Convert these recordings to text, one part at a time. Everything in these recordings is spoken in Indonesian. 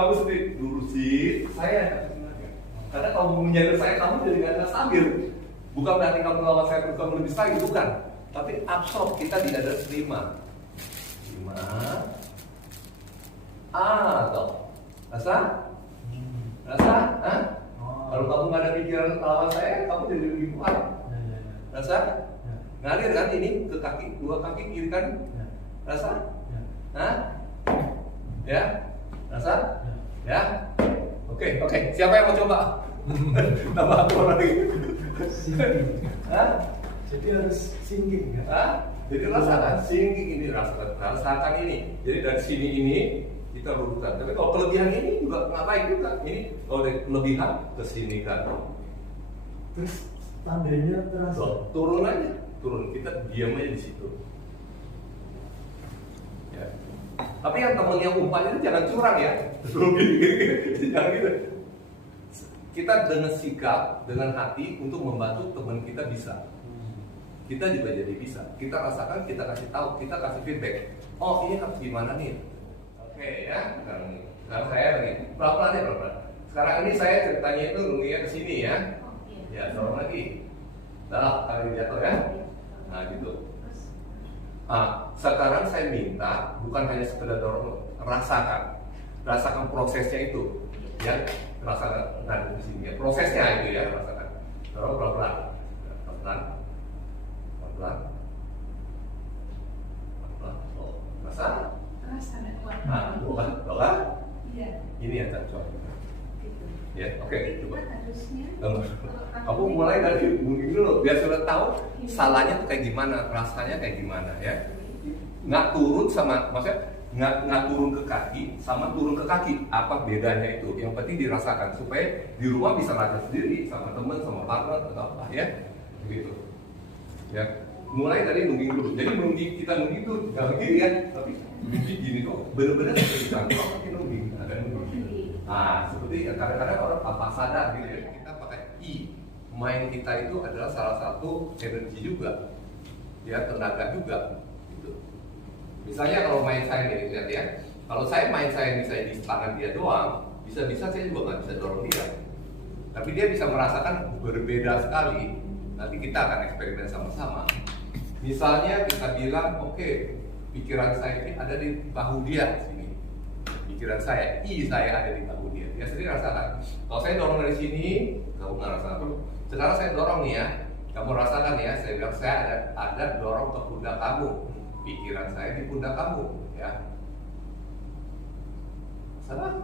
kamu sendiri lurusin, saya karena kamu menjaga saya, kamu jadi nggak stabil. Bukan berarti kamu lawan saya terus kamu lebih stabil, bukan. Tapi absorb kita tidak ada terima. Atau rasa? Hah? Kalau kamu nggak ada pikiran lawan saya, kamu jadi lebih kuat. Rasa? Ngalir kan ini ke kaki, dua kaki kiri kan? Rasa? Hah? Ya? Rasa? Ya? Oke. Siapa yang mau coba? Tambah aku lagi. Hah? Jadi harus sinking ya? Hah? Jadi rasakan sinking ini, rasakan ini. Jadi dari sini ini kita luruskan. Tapi kalau kelebihan ini juga ngapain juga? Ini kalau kelebihan ke sini kan. Terus tandanya terasa? Turun aja, turun. Kita diam aja di situ. Ya. Tapi yang temennya umpan itu jangan curang ya. Jangan gitu. Kita dengan sikap, dengan hati untuk membantu teman kita bisa. Kita juga jadi bisa. Kita rasakan, kita kasih tahu, kita kasih feedback. Oh ini harus gimana nih? Oke ya. Sekarang saya lagi pelan-pelan ya pelan-pelan. Sekarang ini saya ceritanya itu lunginya ke sini ya. Ya dorong lagi. Nah kali jatuh ya. Nah gitu. Nah, sekarang saya minta bukan hanya sekedar dorong, rasakan prosesnya itu, ya, rasakan dan di sini ya, prosesnya itu ya, rasakan. Dorong pelan-pelan, oh, rasa? Rasa ada kuat. Nah, bukan, Iya. ini yang cocok. Gitu. Ya, oke, coba. Harusnya. Kamu mulai dari bunyi dulu, biar sudah tahu salahnya tuh kayak gimana, rasanya kayak gimana ya. Nggak turun sama, maksudnya nggak turun ke kaki sama turun ke kaki, apa bedanya itu? Yang penting dirasakan supaya di rumah bisa rasakan sendiri sama teman, sama partner atau apa ya, begitu. Ya, mulai dari nungging dulu. Jadi kita nungging tuh jangan gini ya, tapi nungging gini kok, bener-bener seperti cantik pakai nungging, ada nungging. Nah, seperti kadang-kadang orang apa sadar gitu ya, kita pakai I. Mind kita itu adalah salah satu energi juga, ya tenaga juga. Gitu. Misalnya kalau main saya nih, lihat ya, kalau saya main saya misalnya di tangan dia doang, bisa-bisa saya juga nggak bisa dorong dia. Tapi dia bisa merasakan berbeda sekali. Nanti kita akan eksperimen sama-sama. Misalnya kita bilang, oke, pikiran saya ini ada di bahu dia sini. Pikiran saya, saya ada di bahu dia. Dia sendiri rasakan. Kalau saya dorong dari sini, kamu nggak rasakan. Sekarang saya dorong nih ya, kamu rasakan ya. Saya bilang saya ada dorong ke pundak kamu. Pikiran saya di pundak kamu, ya. Salah?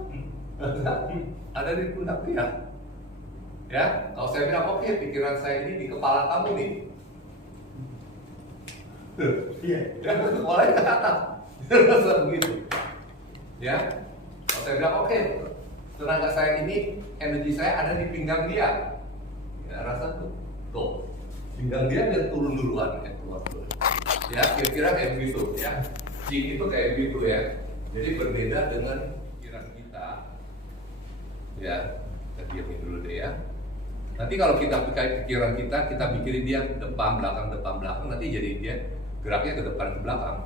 Ada di pundak dia. Ya, kalau saya bilang oke, pikiran saya ini di kepala kamu nih. Iya. Ya, mulai ke atas. Rasa begitu. Ya. Kalau saya bilang oke, tenaga saya ini, energi saya ada di pinggang dia. Ya, rasa tuh. Pinggang dia turun duluan ya, keluar dulu. Ya, kira-kira kayak begitu ya. Jin itu kayak begitu ya. Jadi berbeda dengan pikiran kita. Ya, kita diamin dulu deh ya. Nanti kalau kita pakai pikiran kita pikirin dia depan belakang, nanti jadi dia geraknya ke depan ke belakang.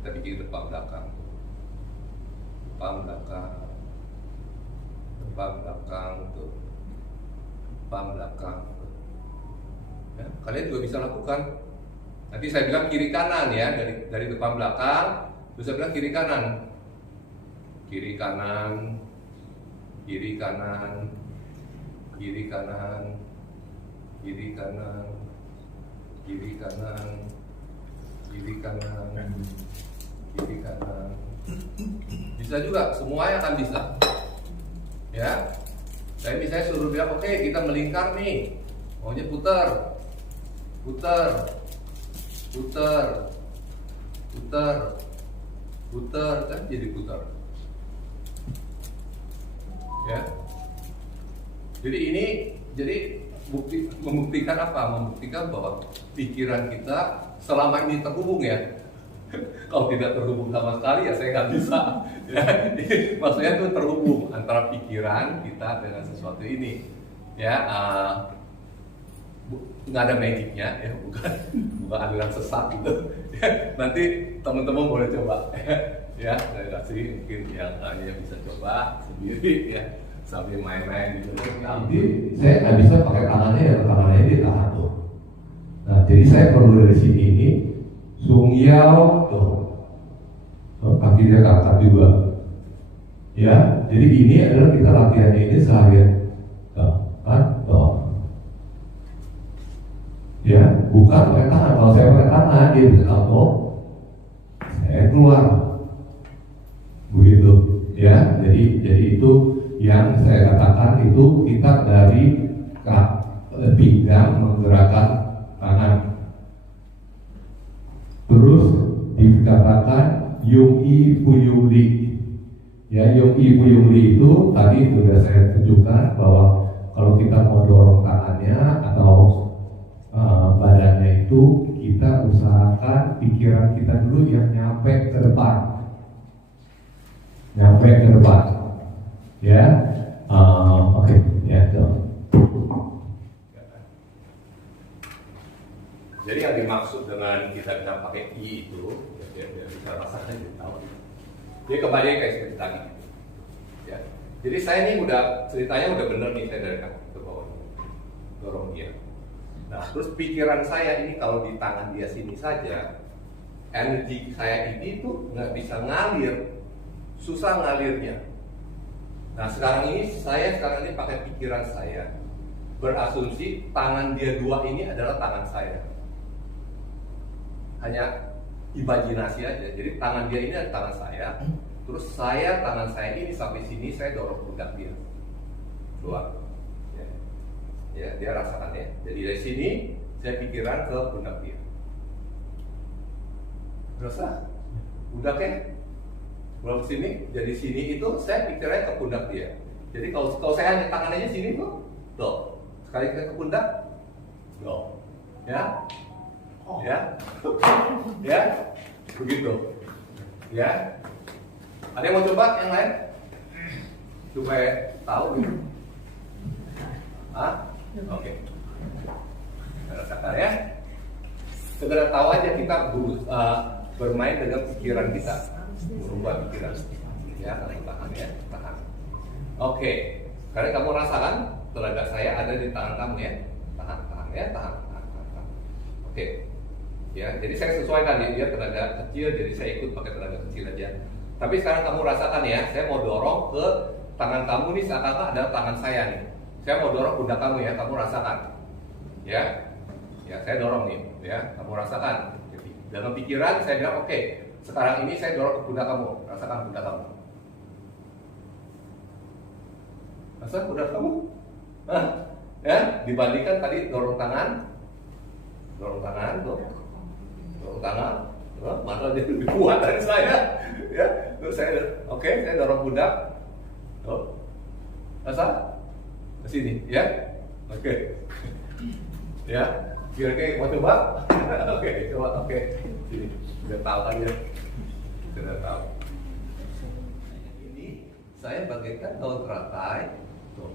Kita pikirin depan belakang, tuh, depan belakang. Ya, kalian juga bisa lakukan. Nanti saya bilang kiri kanan ya, dari depan belakang, terus saya bilang kiri kanan, kiri kanan, kiri kanan, kiri kanan, kiri kanan, kiri kanan, kiri kanan, kiri kanan. Bisa juga, semuanya akan bisa. Ya, saya misalnya suruh bilang, oke, kita melingkar nih, maunya putar, kan jadi putar. Ya. Jadi membuktikan apa? Membuktikan bahwa pikiran kita selama ini terhubung ya. Kalau tidak terhubung sama sekali ya saya nggak bisa. Ya, maksudnya itu terhubung antara pikiran kita dengan sesuatu ini. Ya, nggak ada magicnya ya, bukan aliran sesat gitu. Nanti teman-teman boleh coba. Ya, saya kasih mungkin yang hanya bisa coba sendiri ya sambil main-main gitu. Nanti saya nggak bisa pakai tangannya ya, tangannya ditahan tuh. Nah, jadi saya perlu dari sini ini Sungyao tuh, kaki dia angkat juga. Ya, jadi ini adalah kita latihannya ini seharian. Kan, ya, bukan pakai tangan. Kalau saya pakai tangan dia bisa tahu, saya keluar. Begitu, ya. Jadi itu yang saya katakan itu kita dari pinggang menggerakkan tangan. Terus dikatakan Yung I Fuyung Li. Ya, Yung I Fuyung Li itu tadi sudah saya tunjukkan bahwa kalau kita mau dorong tangannya atau badannya itu kita usahakan pikiran kita dulu yang nyampe ke depan. Nyampe ke depan, ya, oke, ya, tuh. Jadi yang dimaksud dengan kita bisa pakai I itu, ya bisa rasakan jadi tahu. Dia kembali kayak seperti tadi, ya. Jadi saya ini ceritanya udah bener nih, saya dari kaki ke bawah, dorong dia. Nah, terus pikiran saya ini kalau di tangan dia sini saja, energi saya ini tuh nggak bisa ngalir. Susah ngalirnya. Nah sekarang ini saya pakai pikiran saya, berasumsi tangan dia dua ini adalah tangan saya. Hanya imajinasi aja. Jadi tangan dia ini adalah tangan saya. Terus tangan saya ini sampai sini saya dorong pundak dia keluar. Ya, dia rasakan ya. Jadi dari sini saya pikiran ke pundak dia. Berasa? Udah kan? Pulang ke sini, jadi sini itu saya pikirnya ke pundak dia. Jadi kalau saya hanya tangannya sini tuh, sekali ke pundak, ya, ya, begitu, ya. Ada yang mau coba yang lain? Supaya tahu gitu. Oke. Rasakan ya. Segera tahu aja kita bermain dengan pikiran kita. Merubah pikiran, ya, tahan ya, tahan. Oke, karena kamu rasakan tenaga saya ada di tangan kamu ya, tahan ya, tahan. Oke, ya, jadi saya sesuaikan dia tenaga kecil, jadi saya ikut pakai tenaga kecil aja. Tapi sekarang kamu rasakan ya, saya mau dorong ke tangan kamu nih seakan-akan ada tangan saya nih. Saya mau dorong pundak kamu ya, kamu rasakan, ya, saya dorong nih, ya, kamu rasakan. Jadi, dalam pikiran saya bilang oke. Sekarang ini saya dorong ke pundak kamu, rasakan pundak kamu. Rasakan pundak kamu? Ya, dibandingkan tadi dorong tangan, tuh. Dorong tangan, malah dia lebih kuat dari saya. Ya, terus saya dorong pundak. Tuh. Rasa? Ke sini, ya. Oke. Ya, kira-kira mau coba? Oke. Sini. Sudah tahu kan ya? Sudah tahu. Ini saya bagaikan daun teratai. Tuh.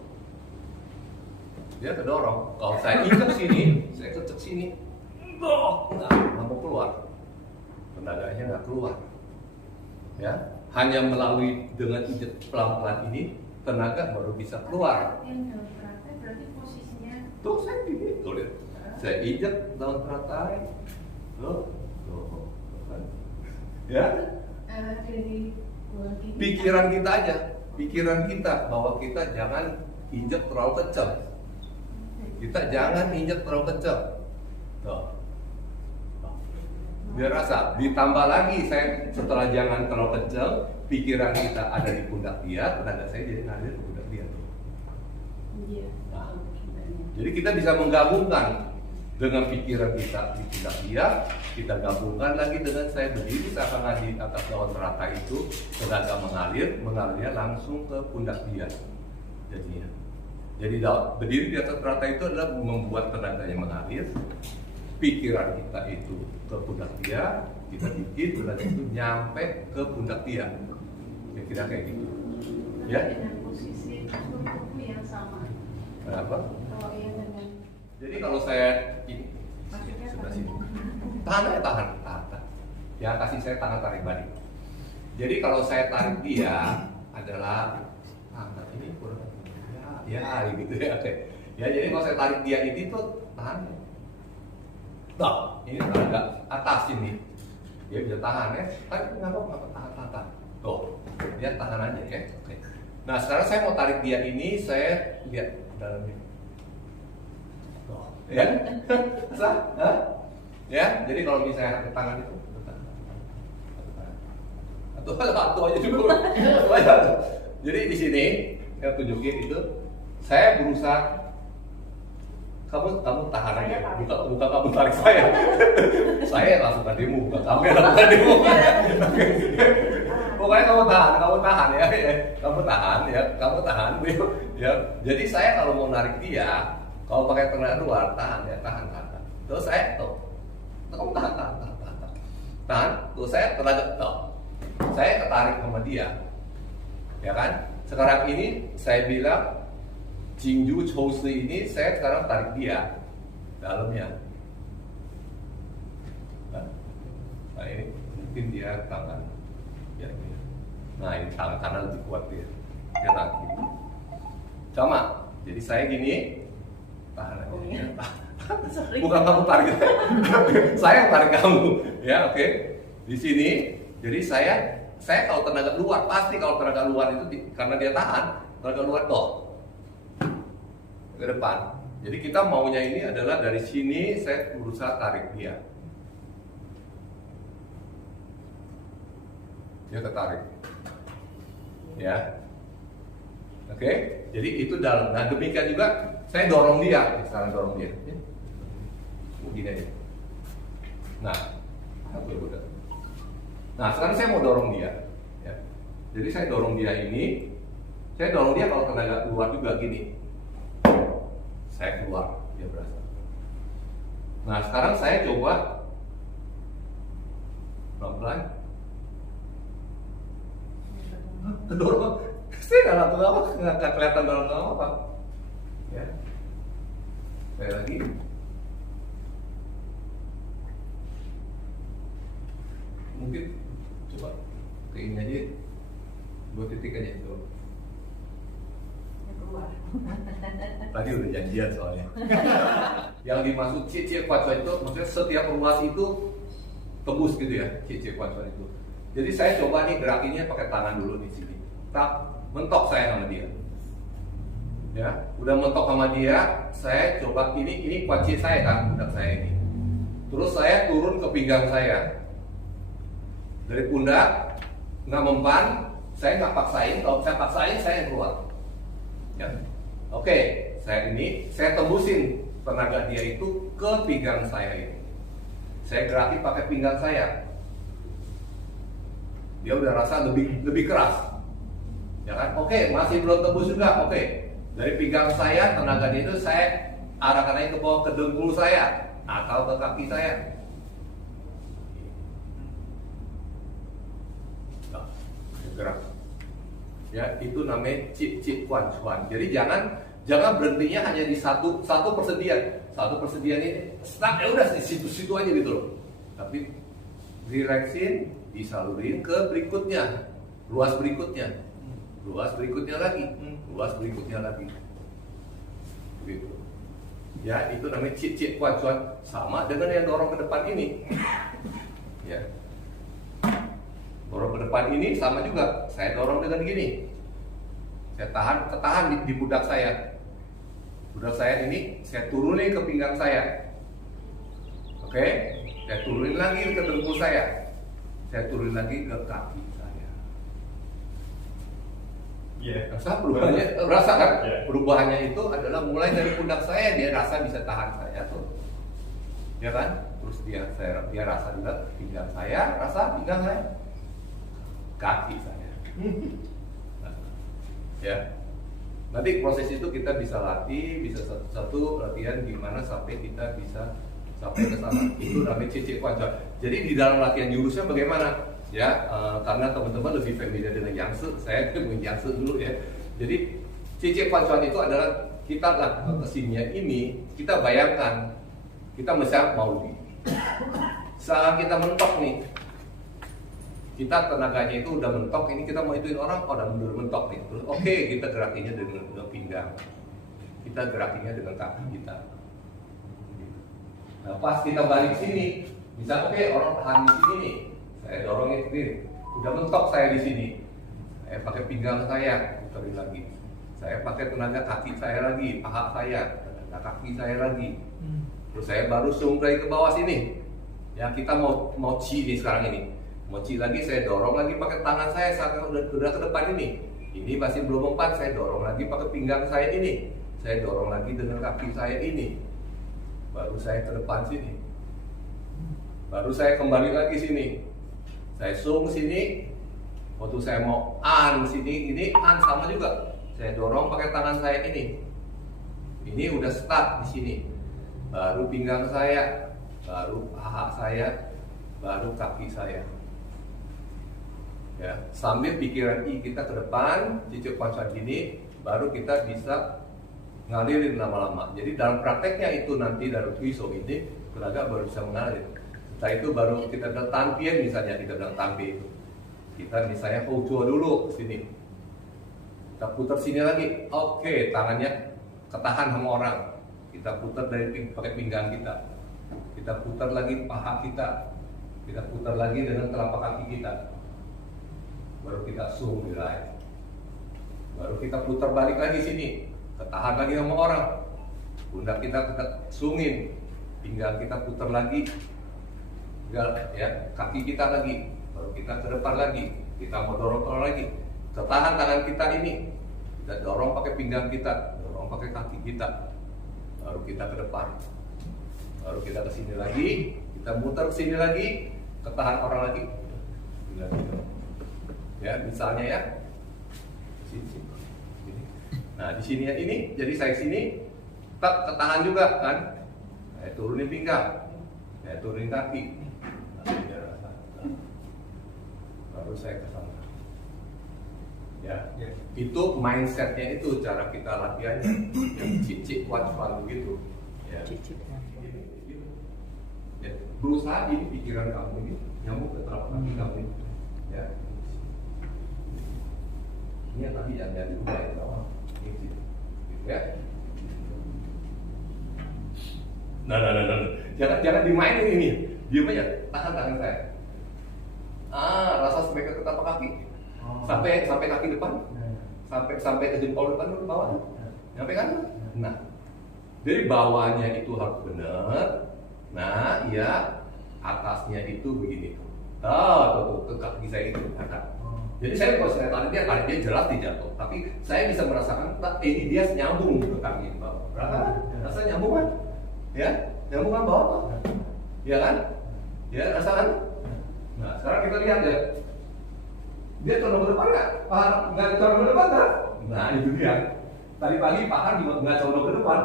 Dia kedorong. Kalau saya injek sini, saya kecek sini. Nggak mau keluar. Tenaganya nggak keluar. Ya, hanya melalui dengan injek pelan-pelan ini, tenaga baru bisa keluar. Yang daun teratai berarti posisinya. Tuh saya gini. Tuh lihat. Saya injek daun teratai. Tuh. Ya, dari pikiran kita aja, pikiran kita bahwa kita jangan injek terlalu kencang. Kita jangan injek terlalu kencang. Tuh. Biar rasa. Ditambah lagi saya setelah jangan terlalu kencang, pikiran kita ada di pundak dia, tenaga saya jadi ngalir ke pundak dia. Iya. Nah, jadi kita bisa menggabungkan dengan pikiran kita di pundak dia, kita gabungkan lagi dengan saya berdiri seakan di atas daun teratai itu, tenaga mengalirnya langsung ke pundak dia. Jadinya, jadi berdiri di atas teratai itu adalah membuat tenaganya mengalir, pikiran kita itu ke pundak dia, kita bikin tenaga itu nyampe ke pundak dia. Kira-kira kayak gitu. Ya. Dengan posisi tubuh yang sama. Kenapa? Kalau yang dengan. Jadi kalau saya ini sebelah sini, tahan. Ya kasih saya tangan tarik balik. Jadi kalau saya tarik dia adalah ini kurang gitu ya. Oke. Ya, jadi kalau saya tarik dia ini tuh tahan. Tuh, ini agak atas ini. Dia bisa tahan ya. Tarik nggak tahan. Tuh, dia tahan aja ya. Oke. Nah, sekarang saya mau tarik dia ini, saya lihat dalamnya. Tuh, ya. Sah? Hah? Ya, jadi kalau misalnya ada tangan itu atau aja cukup. Jadi di sini saya tunjukin itu, saya berusaha kamu tahan aja, bukan kamu tarik saya. Saya lakukan demo, bukan kamu yang lakukan demo. Pokoknya kamu tahan ya, kamu tahan. Ya. Jadi saya kalau mau narik dia, kalau pakai tenaga luar tahan. Terus saya kamu tahan. Terus saya tenaga saya ketarik sama dia, ya kan? Sekarang ini saya bilang Jingju Chousi ini saya sekarang tarik dia dalamnya. Nah ini mungkin dia tangan, ya. Nah ini tangan kanan lebih kuat dia tarik gini. Sama, jadi saya gini, tahan aja. Bukan kamu tarik, saya yang tarik kamu, ya oke. Di sini. Jadi saya kalau tenaga luar, pasti kalau tenaga luar itu karena dia tahan, tenaga luar ke depan. Jadi kita maunya ini adalah dari sini saya berusaha tarik dia. Dia tertarik. Ya. Oke, jadi itu dalam. Nah, demikian juga saya dorong dia, sekarang dorong dia. Begini aja. Nah, udah. Nah, sekarang saya mau dorong dia. Ya. Jadi saya dorong dia ini, saya dorong dia kalau tenaga luar juga gini. Saya keluar, dia berasa. Nah, sekarang saya coba pelan-pelan. Dorong, saya nggak lakukan apa, nggak kelihatan dorong apa. Ya. Saya lagi. Mungkin coba ke ini aja, 2 titik aja itu. Tadi udah janjian soalnya. Yang dimaksud cie kuat itu maksudnya setiap ruas itu tembus gitu ya, cie kuat itu. Jadi saya coba nih gerakinnya pakai tangan dulu di sini. Tak mentok saya sama dia. Ya, udah mentok sama dia, saya coba ini kuat saya kan, pundak saya ini. Terus saya turun ke pinggang saya. Dari pundak nggak mempan, saya nggak paksain. Kalau saya paksain, saya keluar. Ya. Oke, saya tembusin tenaga dia itu ke pinggang saya ini. Saya geraki pakai pinggang saya. Dia udah rasa lebih keras. Ya kan? Oke, masih belum tembus juga. Oke, dari pinggang saya tenaga dia itu saya arahkan ke bawah ke dengkul saya atau ke kaki saya. Gerak. Ya, itu namanya cip kuan cuan. Jadi jangan berhentinya hanya di satu persediaan. Satu persediaan ini stuck ya udah di situ aja gitu loh. Tapi direksin, disalurin ke berikutnya, ruas berikutnya lagi. Gitu. Ya, itu namanya cip kuan cuan, sama dengan yang dorong ke depan ini. Ya. Dorong ke depan ini sama juga, saya dorong dengan gini. Saya ketahan di pundak saya. Pundak saya ini saya turunin ke pinggang saya. Oke, saya turunin lagi ke dengkul saya. Saya turunin lagi ke kaki saya. Iya. Rasa kan? Yeah. Perubahannya itu adalah mulai dari pundak saya, dia rasa bisa tahan saya tuh. Ya kan? Terus dia rasa juga pinggang saya, rasa pinggang saya. Kaki saya. Nah, ya. Nanti proses itu kita bisa latih, bisa satu latihan gimana sampai kita bisa sampai ke sana. Itu namanya cicik kuancuan. Jadi di dalam latihan jurusnya bagaimana? Ya, karena teman-teman lebih familiar dengan Yangtze, saya dengan Yangtze dulu ya. Jadi cicik kuancuan itu adalah kita kesininya ini, kita bayangkan kita misalnya mau di saat kita mentok nih. kita tenaganya itu udah mentok, ini kita mau ituin orang, oh udah mundur mentok nih. Terus oke, kita gerakinya dengan pinggang, kita gerakinya dengan kaki kita. Nah pas kita balik sini, bisa oke, orang tahan di sini nih, saya dorongin sendiri, udah mentok saya di sini, saya pakai pinggang saya, puterin lagi, saya pakai tenaga kaki saya lagi, paha saya, tenaga kaki saya lagi, terus saya baru zoom dari ke bawah sini. Ya kita mau chi nih sekarang ini. Mau chi lagi, saya dorong lagi pakai tangan saya saat udah ke depan ini. Ini masih belum mempan, saya dorong lagi pakai pinggang saya ini. Saya dorong lagi dengan kaki saya ini. Baru saya ke depan sini. Baru saya kembali lagi sini. Saya zoom sini. Waktu saya mau an sini, ini an sama juga. Saya dorong pakai tangan saya ini. Ini udah start di sini. Baru pinggang saya, baru paha saya, baru kaki saya. Ya, sambil pikiran kita ke depan, cicuk konsep gini, baru kita bisa ngalirin lama-lama. Jadi dalam prakteknya itu nanti dari Twiso ini, tenaga baru bisa mengalir. Setelah itu baru kita bilang tampien, misalnya kita bilang tampien. Kita misalnya Houjuo dulu sini. Kita putar sini lagi. Oke, tangannya ketahan sama orang. Kita putar dari pakai pinggang kita. Kita putar lagi paha kita. Kita putar lagi dengan telapak kaki kita. Baru kita zoom di lain. Baru kita putar balik lagi sini, ketahan lagi sama orang. Pundak kita zooming, pinggang kita putar lagi, ya kaki kita lagi. Baru kita ke depan lagi, kita mau dorong lagi. Ketahan tangan kita ini, kita dorong pakai pinggang kita, dorong pakai kaki kita. Baru kita ke depan. Baru kita ke sini lagi, kita muter ke sini lagi, ketahan orang lagi. Ya, misalnya ya. Sini. Nah, di sini ya ini, jadi saya sini tetap ketahan juga kan. Saya turunin pinggang. Saya turunin kaki. Baru saya ke sana. Ya, itu mindsetnya itu cara kita latihannya. Yang cicik kuat selalu gitu. Ya. Ya, berusaha ini pikiran kamu ini nyambung ke telapak kaki kamu ini. Ya. Ini tadi yang dari luar ya bawah, gitu ya. Nah, jangan dimainin ini, diam aja, tahan tangan saya. Rasa sampai ke telapak kaki, sampai kaki depan, sampai ke jempol depan ke bawah, nyampe kan? Nah, dari bawahnya itu harus benar. Nah, ya atasnya itu begini. Tuh, ke kaki saya itu angkat. Jadi saya kalau saya tarik dia jelas dia jatuh, tapi saya bisa merasakan ini dia nyambung ke kaki bawah. Rasa nyambung kan? Ya, nyambung kan bawah? Ya kan? Ya rasakan. Nah sekarang kita lihat ya, dia condong ke depan nggak? Nggak condong ke depan kan? Nah itu dia. Tadi pagi paha juga nggak condong ke depan.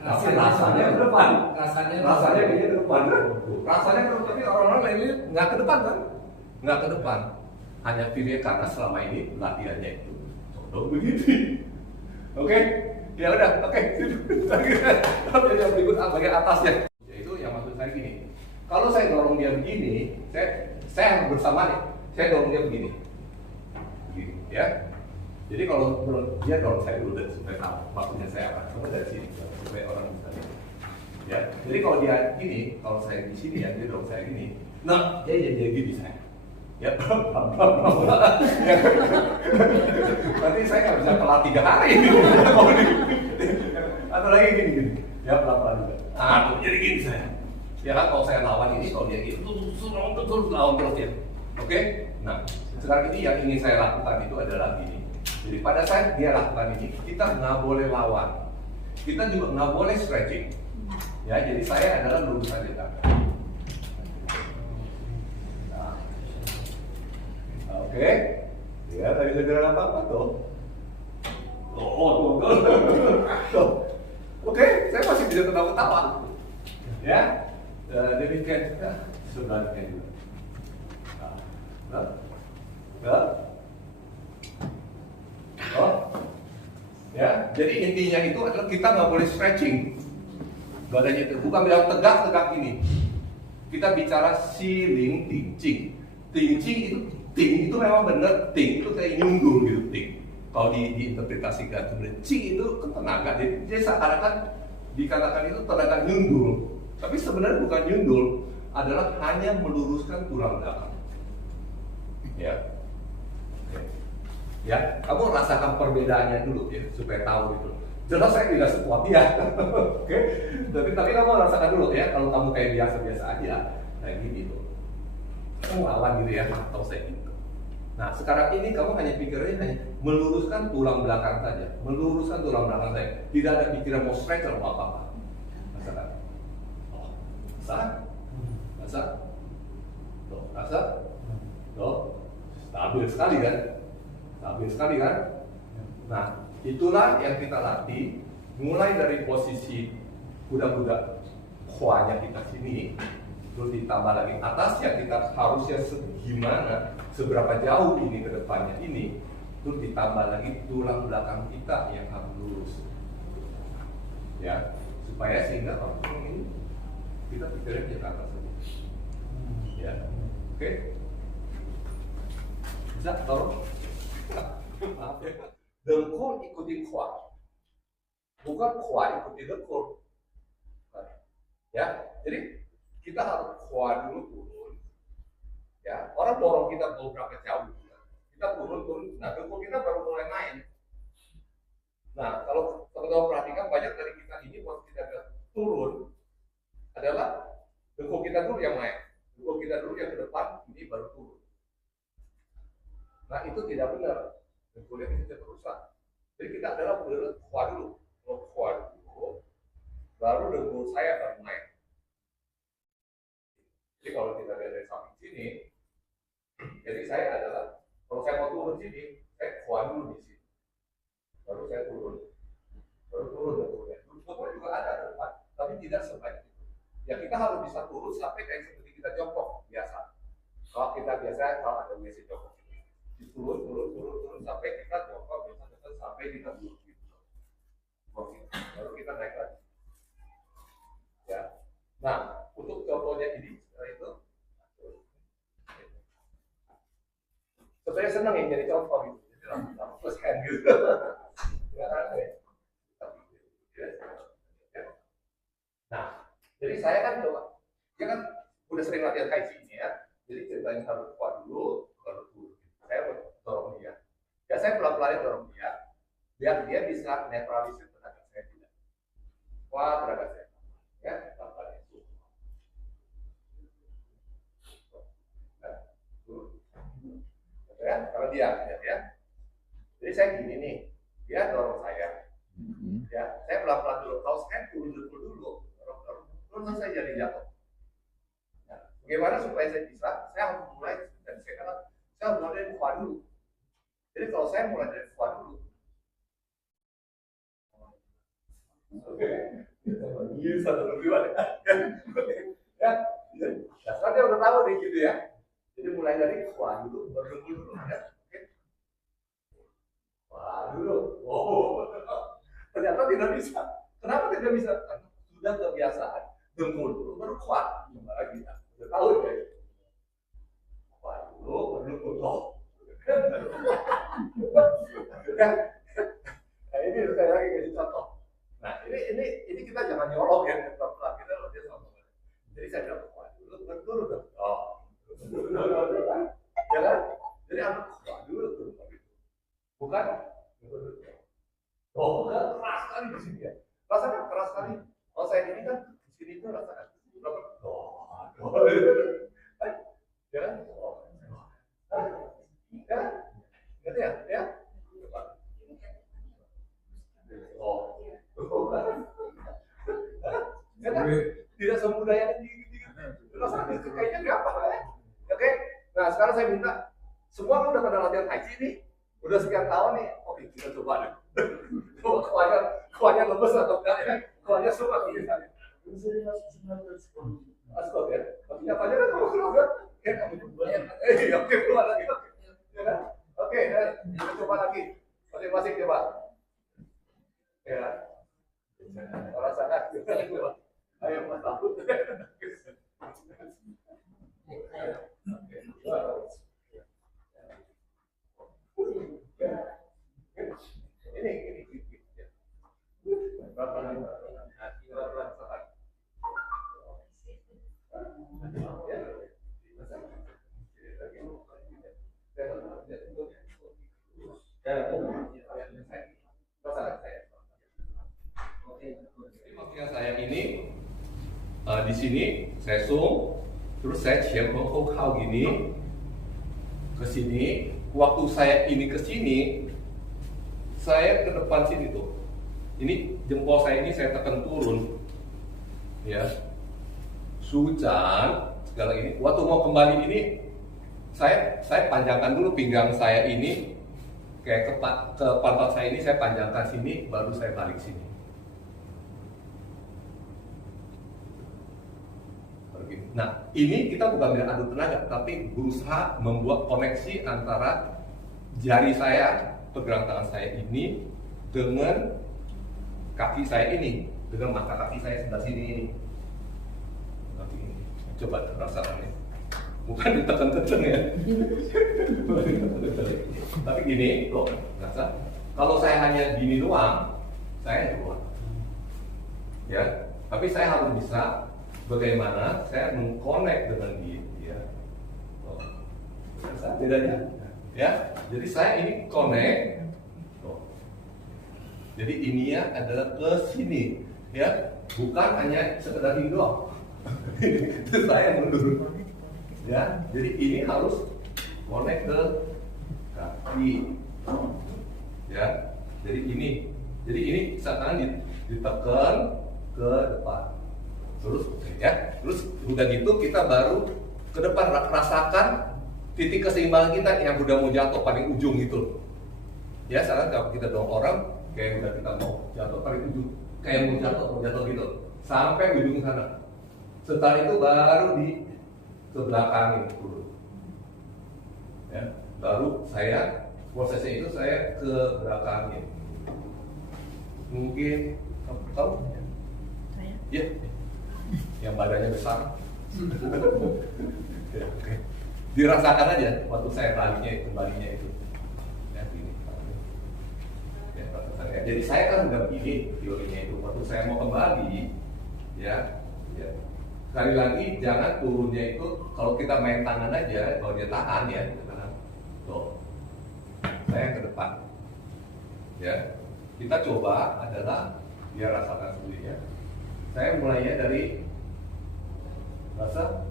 Rasanya ke depan. Rasanya kayaknya ke depan kan? Rasanya ke depan, tapi orang-orang lainnya nggak ke depan kan? Nggak ke depan. Hanya pilih karena selama ini latihannya itu condong begini. Oke, ya udah, oke. Jadi yang berikut bagian atasnya. Yaitu yang maksud saya gini. Kalau saya dorong dia begini, saya harus bersama nih. Saya dorong dia begini, ya. Jadi kalau dia dorong saya dulu supaya tahu maksudnya saya apa. Coba dari sini supaya orang bisa lihat. Ya. Jadi kalau dia gini, kalau saya di sini ya dia dorong saya gini. Nah, dia jadi gini saya. Ya, nanti saya nggak bisa telat 3 hari. Atau lagi gini, ya pelan-pelan juga. Jadi gini saya. Ya kan kalau saya lawan ini, kalau dia gitu, terus lawan terus ya. Oke? Nah, sekarang ini yang ingin saya lakukan itu adalah gini. Jadi pada saat dia lakukan ini, kita nggak boleh lawan. Kita juga nggak boleh stretching. Ya, jadi saya adalah lurus aja kan. Oke, ya tadi segera apa tuh? Tuh. Oke, saya masih bisa ketawa-ketawa. Ya, demikian sebenarnya juga. Ya, jadi intinya itu adalah kita nggak boleh stretching badannya itu, bukan bilang tegak ini. Kita bicara ceiling tingcing. Tingcing itu ting itu memang benar, ting itu kayak nyundul gitu, ting. Kalau diinterpretasikan sebenarnya chi itu kan tenaga, jadi seakan-akan dikatakan itu tenaga nyundul, tapi sebenarnya bukan nyundul, adalah hanya meluruskan tulang belakang. Ya, ya, kamu rasakan perbedaannya dulu ya supaya tahu gitu. Jelas saya tidak sekuat dia, oke? Tapi kamu rasakan dulu ya, kalau kamu kayak biasa-biasa aja, kayak gini tuh, kamu lawan gitu ya, atau saya gitu. Nah sekarang ini kamu hanya pikirnya hanya meluruskan tulang belakang saja, meluruskan tulang belakang saja, tidak ada pikiran mau stretch atau apa-apa. Rasakan, oh, rasa, tuh, rasa, tuh, stabil sekali kan, stabil sekali kan. Nah itulah yang kita latih, mulai dari posisi kuda-kuda kuahnya kita sini, terus ditambah lagi atasnya kita harusnya gimana, seberapa jauh ini ke depannya ini, terus ditambah lagi tulang belakang kita yang harus lurus, ya, supaya sehingga kalau ini kita pikirnya ke atas saja, ya, oke, bisa tolong, maaf ya, dengkul ikuti kuah, bukan kuah ikuti dengkul, ya, jadi kita harus kuah dulu turun. Ya, orang dorong kita beberapa jauh, kita turun, nah dengkul kita baru mulai main. Nah, kalau teman-teman perhatikan banyak dari kita ini waktu kita turun adalah dengkul kita dulu yang main, dengkul kita dulu yang ke depan, ini baru turun. Nah itu tidak benar, dengkulnya bisa terusan. Jadi kita adalah benar kuat dulu, baru dengkul saya baru main. Jadi kalau kita lihat dari samping sini, jadi saya adalah, kalau saya mau turun sini, saya kuat dulu di sini, baru saya turun dengkulnya. Dengkul juga ada depan, tapi tidak sebanyak itu. Ya kita harus bisa turun sampai kayak seperti kita jongkok biasa. Kalau kita biasa, kalau ada WC jongkok, turun sampai kita jongkok biasa sampai kita duduk gitu. Oke, baru kita naik lagi. Ya, nah untuk contohnya ini. Sebenarnya senang yang jadi contoh gitu, jadi langsung teruskan gitu. Nah, jadi saya kan coba, dia kan udah sering latihan tai chi ini ya, jadi ceritanya harus kuat dulu, baru turun. Saya dorong dia, ya saya pelan-pelan dorong dia, biar dia bisa netralisir tenaga saya tidak. Kuat tenaga saya, ya pelan-pelan itu. Ya, kalau dia lihat ya. Jadi saya gini nih, dia dorong saya. Ya, saya pelan-pelan dulu. Kalau saya turun dulu, dorong saya jadi jatuh. Ya, bagaimana supaya saya bisa? Saya harus mulai dari saya kata, saya harus mulai dari kuat dulu. Jadi kalau saya mulai dari kuat dulu, oke, iya satu lebih banyak. Ya, dasar dia udah tahu nih gitu ya. Jadi mulai dari kuah dulu, baru dulu ya. Oke. Kuah dulu. Oh, ternyata tidak bisa. Kenapa tidak bisa? Karena sudah kebiasaan. Dengkul dulu, baru kuah. Coba lagi ya. Udah tahu ya. Kuah dulu, baru dengkul. Oh. Nah ini saya lagi kasih contoh. Nah ini kita jangan nyolong ya. Kita lebih contoh. Jadi saya bilang kuah dulu, baru dulu. Oh. Ya kan? Jadi anak kuat dulu tuh, bukan? Oh, bukan keras sekali di sini ya. Rasanya keras sekali. Kalau saya ini kan di sini tuh rasakan. Ya kan? Ya, gitu ya, ya. Oh, ya kan? Tidak semudah yang dikit-dikit. Rasanya kayaknya berapa ya? Oke, nah sekarang saya minta semua kan udah pada latihan tai chi nih, udah sekian tahun nih. Oke, kita coba deh. Coba kuahnya lemes atau enggak ya? Kuahnya suka misalnya. Asal ya, tapi apa aja kan kamu keluar kan? Oke, keluar lagi. Ya kan? Oke, kita coba lagi. Masing-masing coba. Ya. Rasakan. Ayo Mas takut. di sini saya zoom, terus saya qian peng hou kao gini ke sini. Waktu saya ini ke sini, saya ke depan sini tuh. Ini jempol saya ini saya tekan turun, ya. Sujan segala ini. Waktu mau kembali ini, saya panjangkan dulu pinggang saya ini, kayak ke pantat saya ini saya panjangkan sini, baru saya balik sini. Nah, ini kita bukan bilang adu tenaga, tapi berusaha membuat koneksi antara jari saya, pegang tangan saya ini dengan kaki saya ini, dengan mata kaki saya sebelah sini ini. Nanti ini, coba rasakan ya. Bukan ditekan-tekan ya. Tapi gini, loh, rasa. Kalau saya hanya gini doang, saya doang. Ya, tapi saya harus bisa bagaimana saya mengkonek dengan dia. Oh. Bedanya, ya. Jadi saya ini connect. Oh. Jadi ininya adalah ke sini, ya, bukan hanya sekedar ini doang. Itu saya mundur, ya. Jadi ini harus connect ke kaki, ya. Jadi ini seakan ditekan ke depan. Terus udah gitu kita baru ke depan rasakan titik keseimbangan kita yang udah mau jatuh paling ujung gitu. Ya, sekarang kalau kita dorong orang kayak udah kita mau jatuh paling ujung, kayak mau jatuh gitu, sampai ujung sana. Setelah itu baru di ke belakangin dulu. Ya, baru saya prosesnya itu saya ke belakangin. Mungkin kamu tahu? Ya. Yang badannya besar. Ya, oke. Dirasakan aja waktu saya kembalinya itu. Ya, gini. Ya, rasakan ya. Jadi saya kan udah begini teorinya itu. Waktu saya mau kembali, ya. Sekali lagi jangan turunnya itu kalau kita main tangan aja, kalau dia tahan ya, tahan. Tuh. Saya ke depan. Ya. Kita coba adalah dia rasakan sendiri ya. Saya mulainya dari rasa,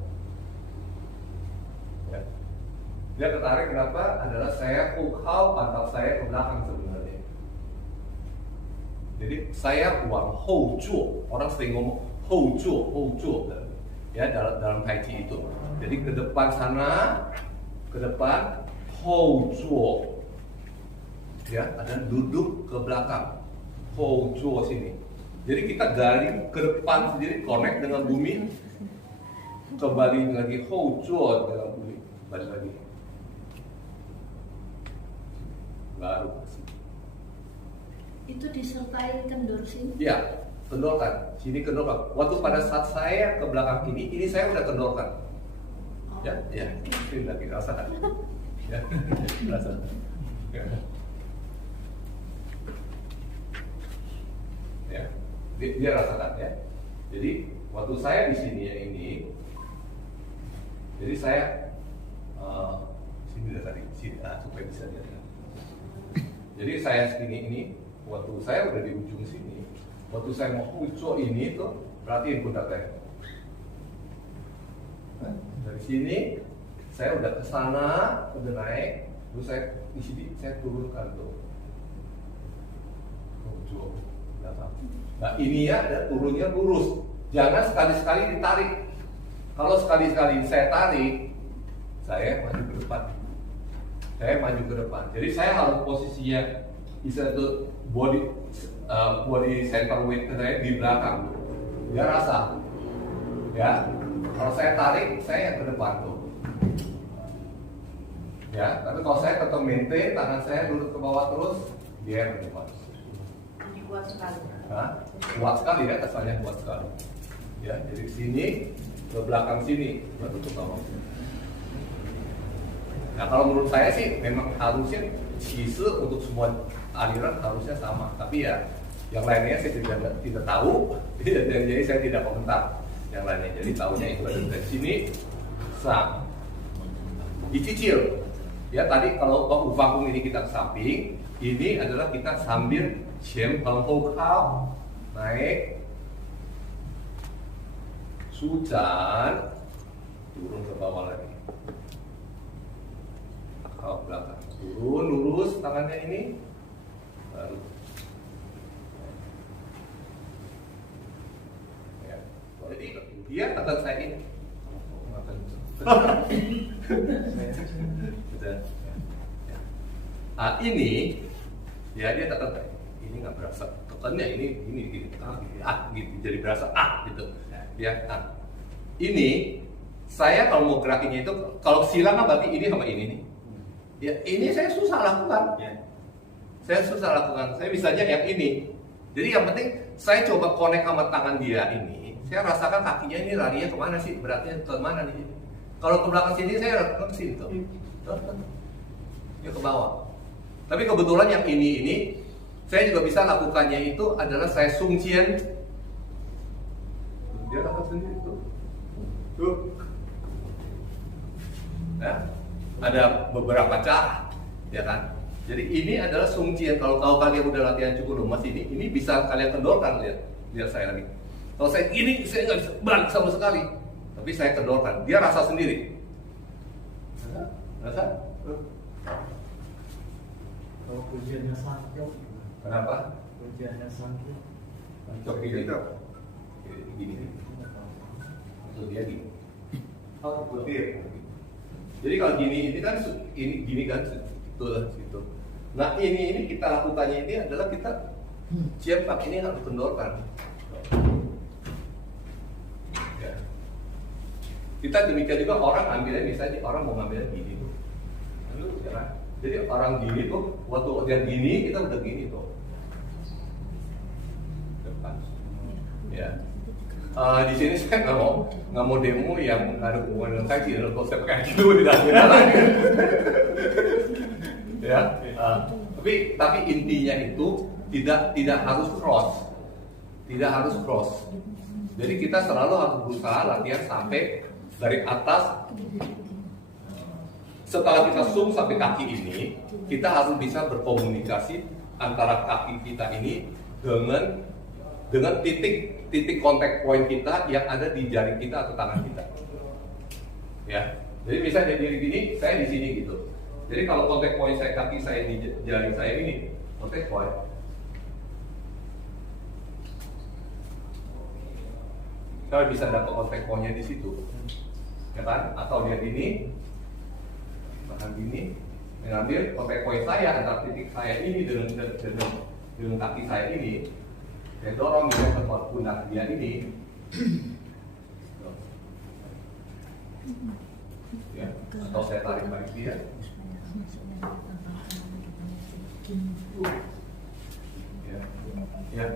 ya. Dia tertarik kenapa? Adalah saya hukau pantat saya ke belakang sebenarnya. Jadi saya buang hou zuo, orang sering ngomong hou zuo, ya dalam tai chi itu. Jadi ke depan sana, ke depan hou zuo, ya ada duduk ke belakang hou zuo sini. Jadi kita garing ke depan sendiri, connect dengan bumi, kembali lagi hou zuo dalam bumi, balik lagi, baru Itu disertai kendur sini? ya, kendorkan, sini kendorkan. Waktu pada saat saya ke belakang ini saya udah kendorkan. Oh. Ya, ini lagi rasakan. Ya, rasakan. Ya, dia rasakan ya. Jadi waktu saya di sini ya ini, jadi saya sini tadi, sini supaya bisa lihat. Jadi saya segini ini, waktu saya udah di ujung sini, waktu saya mau ucok ini tuh, perhatiin pundak saya. Nah, dari sini saya udah ke sana, udah naik, terus saya di sini saya turunkan tuh. Ucok. Nah ini ya ada turunnya lurus, jangan sekali-sekali ditarik. Kalau sekali-sekali saya tarik, saya maju ke depan. Jadi saya harus posisinya bisa tuh body center weight saya di belakang. Dia rasa, ya. Kalau saya tarik, saya ke depan tuh. Ya, tapi kalau saya tetap maintain tangan saya duduk ke bawah terus, dia ke depan. Kuat sekali. Nah, kuat sekali ya, kesannya kuat sekali. Ya, jadi sini ke belakang sini, baru ke bawah. Nah, kalau menurut saya sih memang harusnya Qise untuk semua aliran harusnya sama. Tapi ya, yang lainnya saya tidak tahu. Jadi saya tidak komentar yang lainnya. Jadi tahunya itu ada dari sini, sang, dicicil. Ya, tadi kalau vakum ini kita ke samping, ini adalah kita sambil qian peng hou kao naik Sucan, turun ke bawah lagi. Ke belakang. Turun, lurus tangannya ini. Baru. Ya. Jadi dia tekan saya ini. Nah, ini ya dia tekan kayak ini nggak berasa tekannya ini gitu jadi berasa gitu ya. Nah, ini saya kalau mau gerakinnya itu kalau silang kan berarti ini sama ini nih ya, ini saya susah lakukan ya. Saya bisanya yang ini. Jadi yang penting saya coba connect sama tangan dia ini, saya rasakan kakinya ini larinya kemana sih, beratnya kemana nih. Kalau ke belakang sini saya ke sini tuh ya ke bawah. Tapi kebetulan yang ini saya juga bisa lakukannya itu adalah saya sungcian. Dia lakukan sendiri tuh. Ya, ada beberapa cara, ya kan. Jadi ini adalah sungcian. Kalau kalian udah latihan cukup lemas ini bisa kalian kendorkan, lihat saya lagi. Kalau saya ini saya nggak bisa balik sama sekali, tapi saya kendorkan. Dia rasa sendiri. Rasa? Kalau ujiannya sakit, Kenapa? ujiannya sakit. Coki itu gini. Maksud dia gini. Oh, betul. Jadi kalau ini kan ini gini kan situ. Nah ini kita lakukannya ini adalah kita cepak ini harus kendorkan. Ya. Kita demikian juga orang ambilnya misalnya orang mau ngambilnya gini tuh. Lalu ya. Jadi orang gini tuh, waktu dia gini kita udah gini tuh. Depan. Ya. Di sini saya nggak mau demo yang ada hubungan dengan kaki, kalau saya pakai gitu tidak lagi. Ya. Tapi intinya itu tidak harus cross. Jadi kita selalu harus berusaha latihan sampai dari atas. Setelah kita zoom sampai kaki ini, kita harus bisa berkomunikasi antara kaki kita ini dengan titik kontak point kita yang ada di jari kita atau tangan kita. Ya, jadi misalnya diri gini, saya di sini gitu. Jadi kalau kontak point saya kaki saya di jari saya ini, kontak point. Saya bisa dapat kontak pointnya di situ, ya kan? Atau dia gini. Bahkan ini mengambil kontak point saya antara titik saya ini dengan kaki saya ini, saya dorong dia ke pundak dia ini, ya, atau saya tarik balik dia, ya.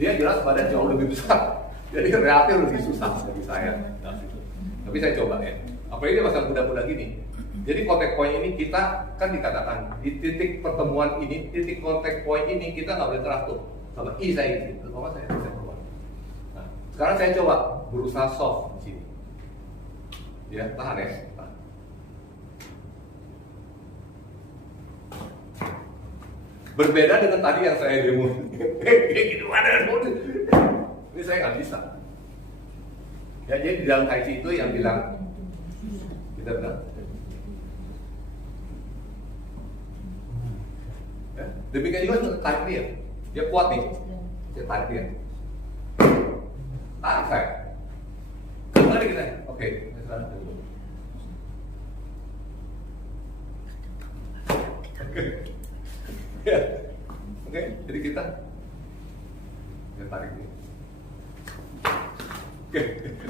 Dia jelas badan jauh lebih besar. Jadi relatif lebih susah bagi saya. Tapi saya coba ya. Apalagi dia pasang kuda-kuda gini. Jadi kontak point ini kita kan dikatakan di titik pertemuan ini, titik kontak point ini kita nggak boleh teratur sama I saya gitu. Sama saya keluar. Nah, sekarang saya coba berusaha soft di sini. Ya, tahan ya. Tahan. Berbeda dengan tadi yang saya demo. Gitu ada ini saya nggak bisa. Ya, jadi di dalam Tai Chi itu yang bilang kita bilang, ya, demikian juga tarik dia kuat nih, saya tarik dia, tarik saya, kembali kita, oke, ya, oke, jadi kita tarik dia.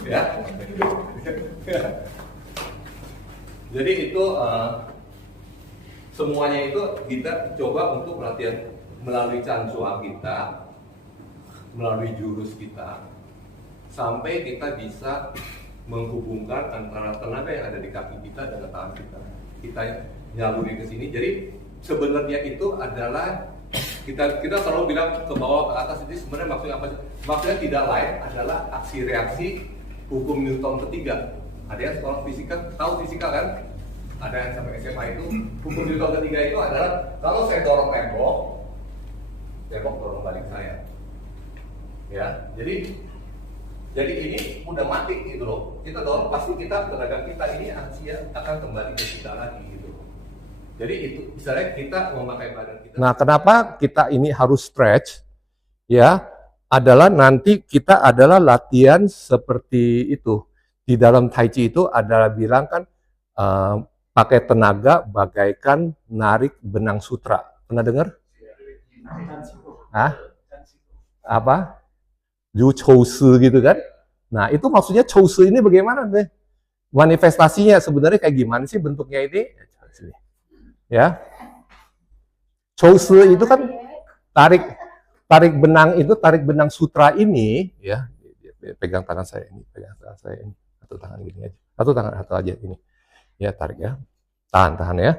Ya. Jadi itu semuanya itu kita coba untuk latihan melalui Cansua kita, melalui jurus kita, sampai kita bisa menghubungkan antara tenaga yang ada di kaki kita dan tangan kita. Kita nyaluri ke sini. Jadi sebenarnya itu adalah kita selalu bilang ke bawah ke atas, itu sebenarnya maksudnya apa sih? Maksudnya tidak lain adalah aksi reaksi hukum Newton ketiga. Ada yang sekolah fisika tahu fisika kan? Ada yang sampai SMA itu hukum Newton ketiga itu adalah kalau saya dorong tembok, tembok dorong balik saya. Ya, jadi ini udah mati gitu loh. Kita dorong pasti tenaga kita ini akan kembali ke kita lagi gitu. Jadi itu misalnya kita memakai badan kita. Nah, kenapa kita ini harus stretch? Ya, adalah nanti kita adalah latihan seperti itu. Di dalam Tai Chi itu adalah bilang kan pakai tenaga bagaikan narik benang sutra. Pernah dengar? Hah? Apa? Yu Chou Shi gitu kan? Nah, itu maksudnya Chou Shi ini bagaimana deh? Manifestasinya sebenarnya kayak gimana sih bentuknya ini? Ya. Chou Shi itu kan tarik benang sutra ini, ya. Pegang tangan saya ini. Satu tangan gini aja. Satu aja ini. Ya, tarik ya. Tahan ya.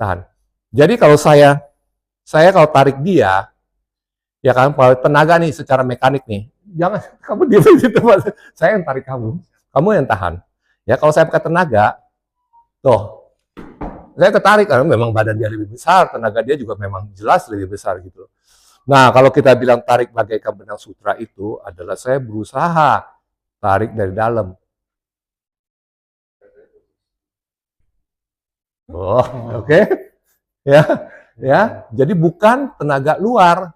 Tahan. Jadi kalau saya kalau tarik dia, ya kan, tenaga nih secara mekanik nih. Jangan kamu diam di tempat. Saya yang tarik kamu yang tahan. Ya, kalau saya pakai tenaga, tuh, saya ketarik karena memang badan dia lebih besar, tenaga dia juga memang jelas lebih besar gitu. Nah, kalau kita bilang tarik bagaikan benang sutra itu adalah saya berusaha tarik dari dalam. Oh, oke. Ya. Jadi bukan tenaga luar.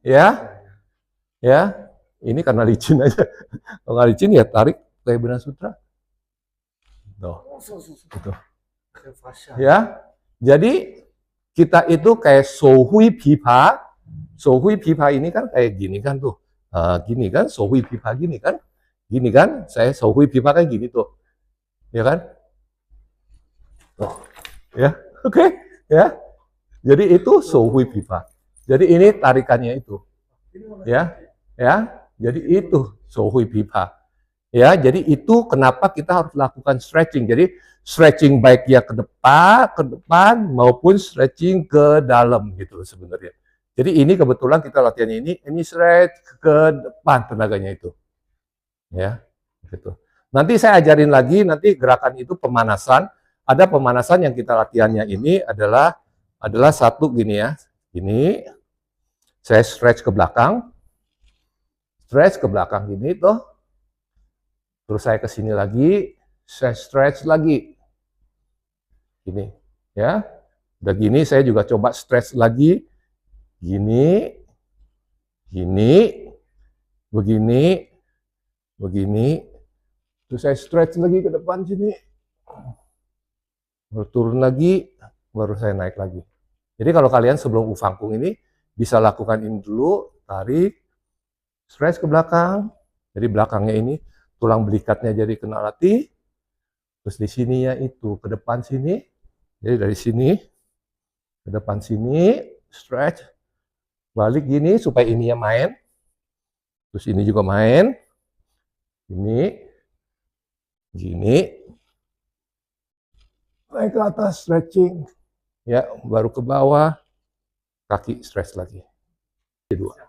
Ya. Ini karena licin aja. Kalau nggak licin ya tarik kayak benang sutra. Tuh. Gitu. Ya. Jadi kita itu kayak Sohui Pipa. Sohui Pipa ini kan kayak gini kan tuh. Gini kan, Sohui Pipa gini kan. Gini kan, saya Sohui Pipa kayak gini tuh. Ya kan? Tuh. Ya. Oke. Ya. Jadi itu Sohui Pipa. Jadi ini tarikannya itu. Ya. Jadi itu Sohui Pipa. Ya, jadi itu kenapa kita harus lakukan stretching. Jadi stretching baik ya ke depan maupun stretching ke dalam gitu sebenarnya. Jadi ini kebetulan kita latihannya ini stretch ke depan tenaganya itu. Ya, gitu. Nanti saya ajarin lagi nanti gerakan itu pemanasan. Ada pemanasan yang kita latihannya ini adalah satu gini ya. Gini. Saya stretch ke belakang. Stretch ke belakang gini tuh. Terus saya ke sini lagi, saya stretch lagi. Gini, ya. Udah gini saya juga coba stretch lagi. Gini. Begini. Terus saya stretch lagi ke depan sini. Baru turun lagi, baru saya naik lagi. Jadi kalau kalian sebelum ufangkung ini bisa lakukan ini dulu, tarik, stretch ke belakang. Jadi belakangnya ini tulang belikatnya jadi kena latih. Terus di sininya itu ke depan sini. Jadi dari sini ke depan sini, stretch. Balik gini supaya ininya main. Terus ini juga main. Ini. Gini. Naik ke atas, stretching. Ya, baru ke bawah. Kaki stretch lagi. Dua.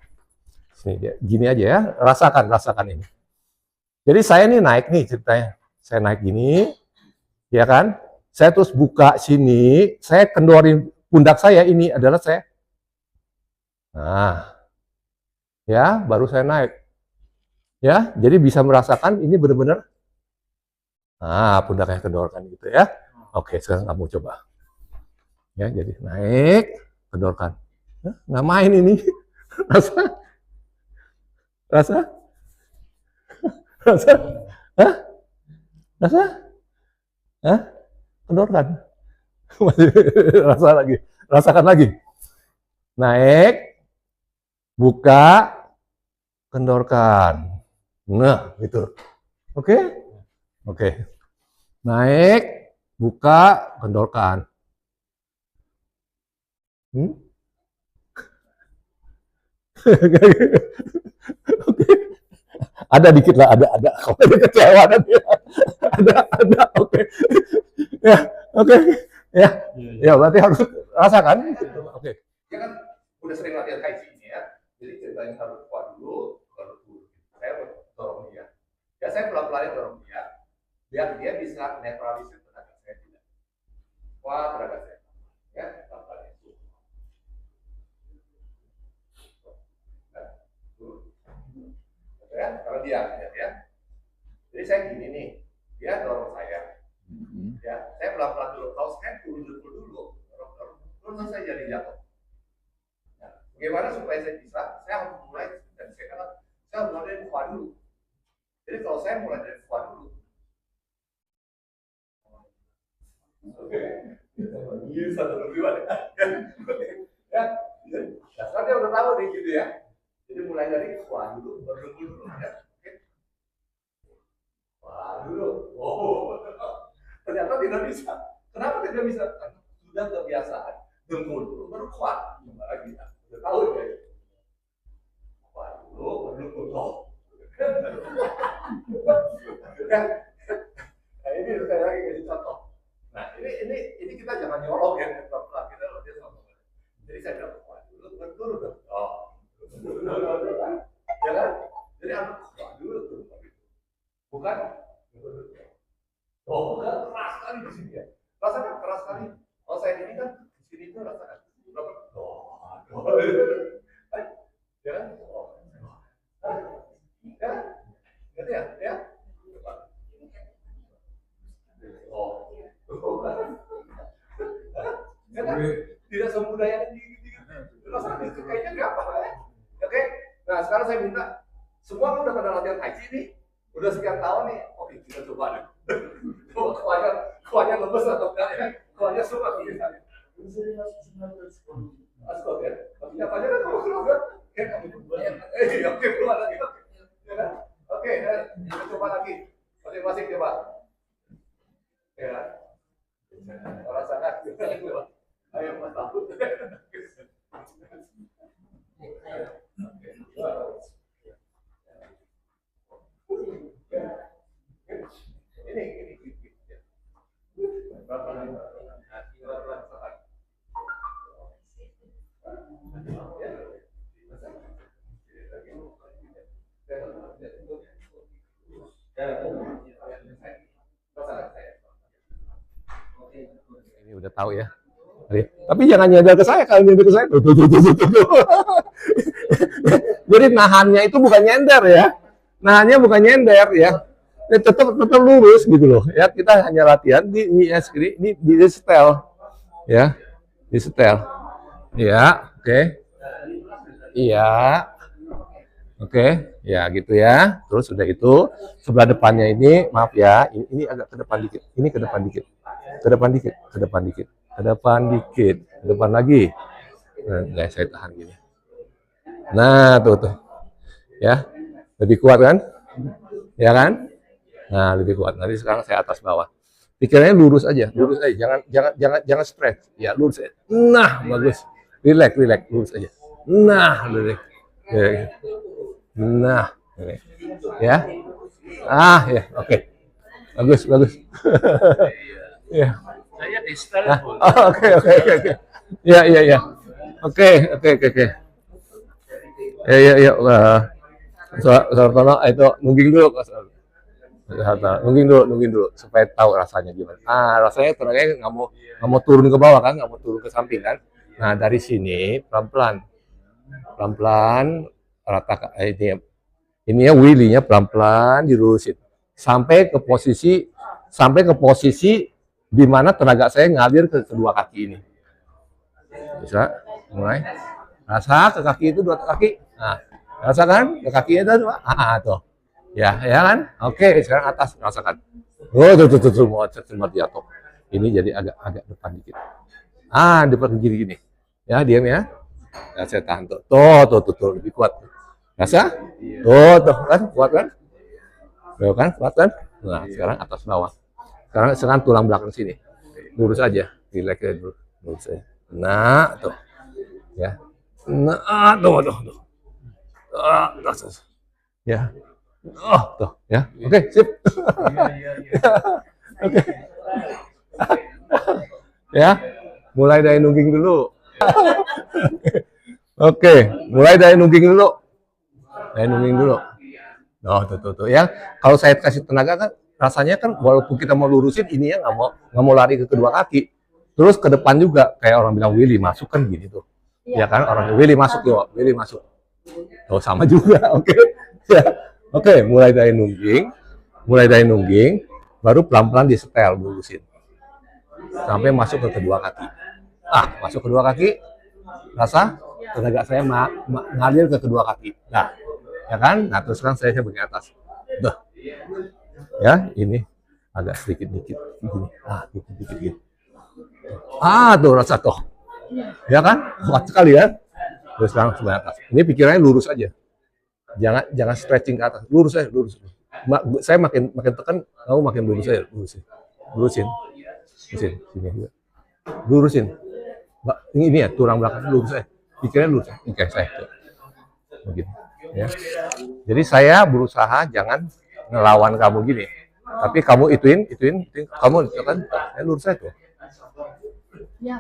Sini dia. Gini aja ya. Rasakan ini. Jadi saya nih naik nih ceritanya. Saya naik gini, ya kan? Saya terus buka sini, saya kendorin pundak saya ini adalah saya. Nah, ya baru saya naik. Ya, jadi bisa merasakan ini benar-benar. Nah, pundaknya kendorkan gitu ya. Oke, sekarang kamu coba. Ya, jadi naik, kendorkan. Nggak main ini. Rasa? Kendorkan. Rasakan lagi. Naik, buka, kendorkan. Nah, gitu. Oke. Naik, buka, kendorkan. Oke. Ada dikit lah, ada. Kalau ada kecewa nanti. Ada. Oke. Ya, oke. Ya, berarti harus rasakan. Oke. Dia kan udah sering latihan Tai Chi ini ya. Jadi ceritanya harus kuat dulu, baru turun. Saya dorong dia. Ya, saya pelan-pelan dorong dia. Biar dia bisa netralisir tenaga saya tidak. Kuat tenaga saya. Ya, pelan-pelan itu. Ya, kalau dia, ya. Jadi saya gini nih, dia dorong saya. Ya, saya pelan-pelan dulu. Kalau saya turun dulu, terus saya jadi jatuh. Ya, bagaimana supaya saya bisa? Saya harus mulai dari saya kata, saya harus mulai dari kuat dulu. Jadi kalau saya mulai dari kuat dulu, oke, ini satu tujuan ya. Sekarang dia udah tahu nih gitu ya. Jadi mulai dari kuat dulu, baru dulu ya. Wah dulu, ternyata tidak bisa. Kenapa tidak bisa? Karena sudah kebiasaan. Dengkul dulu, baru kuat. Gimana lagi? Udah tahu ya. Kuat dulu, baru dengkul. Nah ini saya lagi kasih contoh. Nah ini kita jangan nyolong ya, pelan-pelan kita dia sama. Jadi saya bilang kuat dulu, baru turun. Ya kan? Jadi aku kuat dulu turun. Bukan? Bukan keras sekali di sini ya. Rasanya keras sekali. Kalau saya ini kan di sini itu rasakan. Ya kan? Ya, gitu ya, ya. Ya kan? Tidak semudah yang dikit-dikit. Rasanya itu kayaknya gampang ya. Oke. Nah sekarang saya minta semua kan udah pada latihan Tai Chi nih. Udah sekian tahun nih, oke kita coba deh. Coba kuahnya lemes atau enggak ya? Kuahnya semua kita. Askot ya. Tapi nyatanya kan kamu keluar kan? Oke keluar lagi. Oke, kita coba lagi. Masing-masing coba. Ya. Rasakan. Ayo mas takut. Ini udah tahu ya. Tapi jangan nyender ke saya, kalau nyender ke saya. Jadi nahannya itu bukan nyender ya. Nahannya bukan nyender ya. Tetap lurus gitu loh. Ya, kita hanya latihan di setel. Ya. Di setel. Ya, oke. Iya. Oke, ya gitu ya. Terus udah itu sebelah depannya ini, maaf ya, ini agak ke depan dikit. Ini ke depan dikit. Ke depan dikit, ke depan dikit. Ke depan dikit, ke depan lagi. Nah, saya tahan gini. Nah, tuh. Ya. Lebih kuat kan? Ya kan? Nah, lebih kuat. Nanti sekarang saya atas bawah. Pikirannya lurus aja. Jangan stretch. Ya, lurus aja. Nah, bagus. Relax, lurus aja. Nah, relax. Nah, ya. Ya, oke. Bagus. Ya. Saya di setel. Oke. Ya. Oke. Ya. Sartono itu nungging dulu supaya tahu rasanya gimana. Rasanya tenaganya nggak mau turun ke bawah kan, nggak mau turun ke samping kan. Nah dari sini pelan-pelan rata ini ya wheelie-nya pelan-pelan dilurusin sampai ke posisi di mana tenaga saya ngalir ke kedua kaki ini. Bisa mulai rasa ke kaki itu dua kaki. Nah, rasakan ke kakinya itu dua. Tuh. Ya kan? Oke, sekarang atas rasakan. Tuh mau jatuh. Ini jadi agak depan dikit. Depan gini. Ya, diam ya. Ya, saya tahan tuh. Tuh lebih kuat. Rasa? Tuh kan kuat kan? Tuh kan kuat kan? Nah, sekarang atas bawah. Sekarang tulang belakang sini. Lurus aja. Relax aja dulu. Lurus aja. Nah, tuh. Ya. Nah, tuh. Ya. Tuh, ya. Oke, sip. Oke. Ya. Mulai dari nungging dulu. Oke, mulai dari nungging dulu. Tuh ya. Kalau saya kasih tenaga kan rasanya kan walaupun kita mau lurusin ini ya nggak mau lari ke kedua kaki. Terus ke depan juga kayak orang bilang Willy masuk kan gini tuh. Ya kan orang Willy masuk. Tuh sama juga. Oke. Ya. Oke, mulai dari nungging, baru pelan-pelan disetel, lurusin. Sampai masuk ke kedua kaki. Masuk kedua kaki, rasa tenaga saya ngalir ke kedua kaki. Nah, ya kan? Nah, terus sekarang saya bagian atas. Duh. Ya, ini agak sedikit-dikit gini. Dikit-dikit gitu. Tuh rasa toh. Ya kan? Kuat sekali ya. Terus sekarang sebelah atas. Ini pikirannya lurus aja. Jangan stretching ke atas. Lurus aja, lurus. Saya makin tekan, kamu makin lurus aja, lurusin. Sini juga. Lurusin. Ini ya, tulang belakang lurus aja. Pikirannya lurus. Oke, saya. Begini. Ya. Jadi saya berusaha jangan ngelawan kamu gini. Tapi kamu ituin, kamu kan, lurus aja tuh. Ya.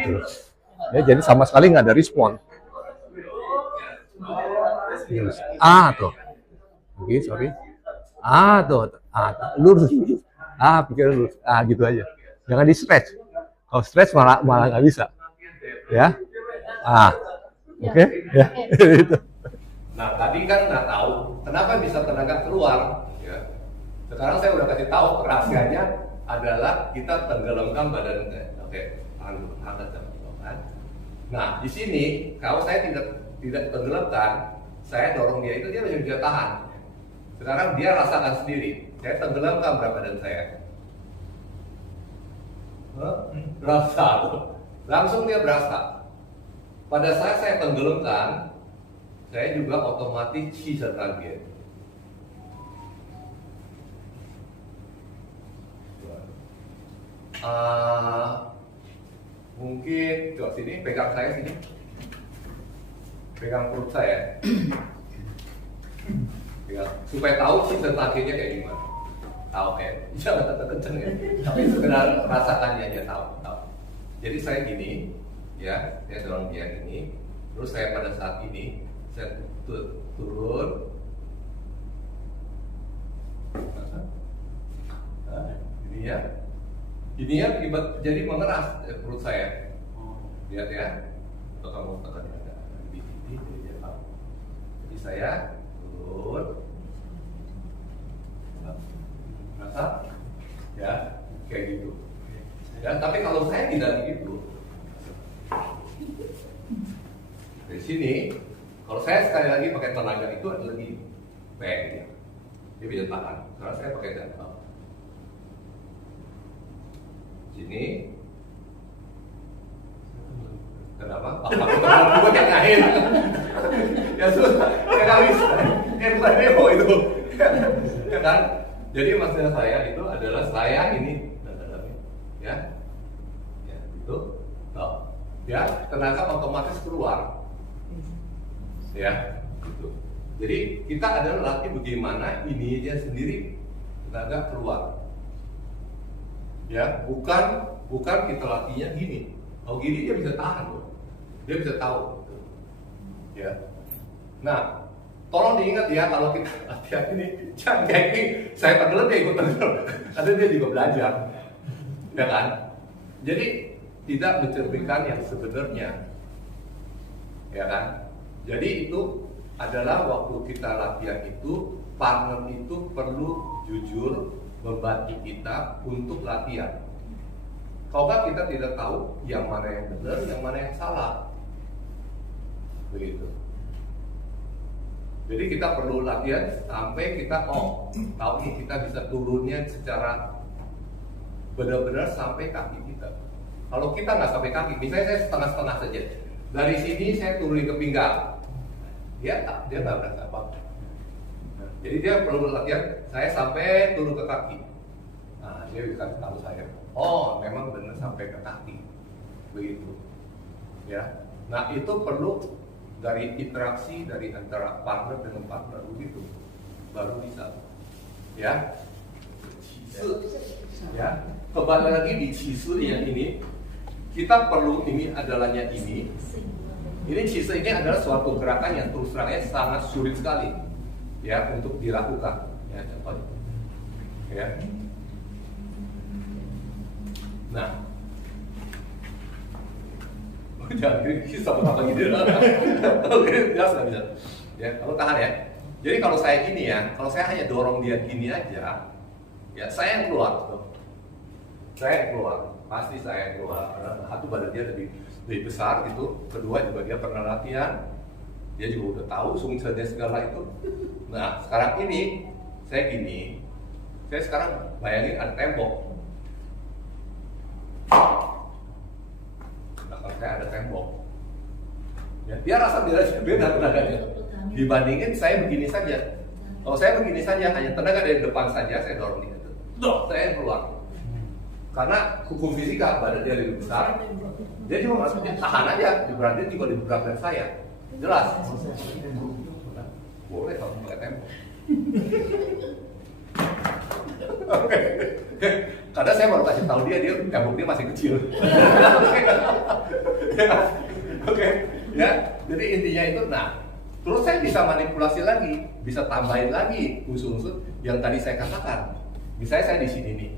Gitu. Ya, jadi sama sekali nggak ada respon. Tuh. Oke, sorry. Tuh. Lurus. Pikiran lurus. Gitu aja. Jangan di stretch. Kalau stretch malah nggak bisa. Ya. Oke. Ya. Itu. Nah, tadi kan nggak tahu kenapa bisa tenaga keluar. Ya. Sekarang saya udah kasih tahu rahasianya adalah kita tenggelamkan badan. Oke, angkat kan. Nah, di sini kalau saya tidak tenggelamkan, saya dorong dia itu dia masih bisa tahan. Sekarang dia rasakan sendiri. Saya tenggelamkan berat badan saya. Berasa tuh. Langsung dia berasa. Pada saat saya tenggelamkan, saya juga otomatis sisa target. Mungkin coba sini pegang saya sini, pegang perut saya, pegang, supaya tahu sisa targetnya kayak gimana. Tahu kayak, jangan kenceng ya, tapi sekedar rasakannya aja tahu. Jadi saya gini, ya, saya dorong dia gini, terus saya pada saat ini saya turun, ini ya jadi mengeras perut saya. Lihat ya, atau kamu tekan ada di sini, jadi dia tahu. Jadi saya turun, rasa, ya, kayak gitu. Ya, tapi kalau saya tidak begitu, dari sini, kalau saya sekali lagi pakai tenaga itu adalah di back, dia bisa tahan. Karena saya pakai tenaga. Sini, kenapa? Gue yang ngain. Ya sudah, saya nggak bisa. Bukan demo itu, ya kan? Jadi maksudnya saya itu adalah saya ini, ya, itu, ya, tenaga otomatis keluar, ya, gitu. Jadi kita adalah latih bagaimana ini dia sendiri tenaga keluar. Ya, bukan kita latihnya gini. Kalau gini dia bisa tahan loh. Dia bisa tahu. Ya. Nah, tolong diingat ya kalau kita latihan ini jangan kayak gini. Saya tenggelam dia ikut tenggelam. Karena dia juga belajar. Ya kan? Jadi tidak mencerminkan yang sebenarnya. Ya kan? Jadi itu adalah waktu kita latihan itu partner itu perlu jujur membantu kita untuk latihan. Kalau nggak kita tidak tahu yang mana yang benar, yang mana yang salah. Begitu. Jadi kita perlu latihan sampai kita tahu nih kita bisa turunnya secara benar-benar sampai kaki kita. Kalau kita nggak sampai kaki, misalnya saya setengah-setengah saja. Dari sini saya turunin ke pinggang. Dia nggak berasa apa. Jadi dia perlu latihan, saya sampai turun ke kaki. Nah, dia bisa tahu saya, memang benar sampai ke kaki. Begitu. Ya. Nah, itu perlu dari interaksi dari antara partner dengan partner begitu. Baru bisa. Ya. Cisu. Ya. Kembali lagi di cisu yang ini, kita perlu ini adalahnya ini. Ini cisu ini adalah suatu gerakan yang terus terangnya sangat sulit sekali. Ya, untuk dilakukan, ya, contohnya, ya. Nah, jangan kisah apa gitu. Oke, jelas nggak bisa. Ya, kamu tahan ya. Jadi kalau saya gini ya, kalau saya hanya dorong dia gini aja, ya saya yang keluar tuh. Saya yang keluar, pasti saya yang keluar. Karena satu badan dia lebih besar gitu. Kedua juga dia pernah latihan, dia juga udah tahu sungguh segala itu. Nah sekarang ini saya gini, saya sekarang bayangin ada tembok. Belakang saya ada tembok. Ya, dia rasa beda tenaganya. Dibandingin saya begini saja. Kalau saya begini saja, hanya tenaga dari depan saja saya dorong dia. Saya keluar. Karena hukum fisika badan dia lebih besar, dia cuma maksudnya tahan aja, berarti juga lebih berat dari saya. Jelas. Boleh kalau pakai tembok. Oke. Karena saya baru kasih tahu dia tembok dia masih kecil. Oke. Ya. Jadi intinya itu, nah, terus saya bisa manipulasi lagi, bisa tambahin lagi unsur-unsur yang tadi saya katakan. Misalnya saya di sini nih,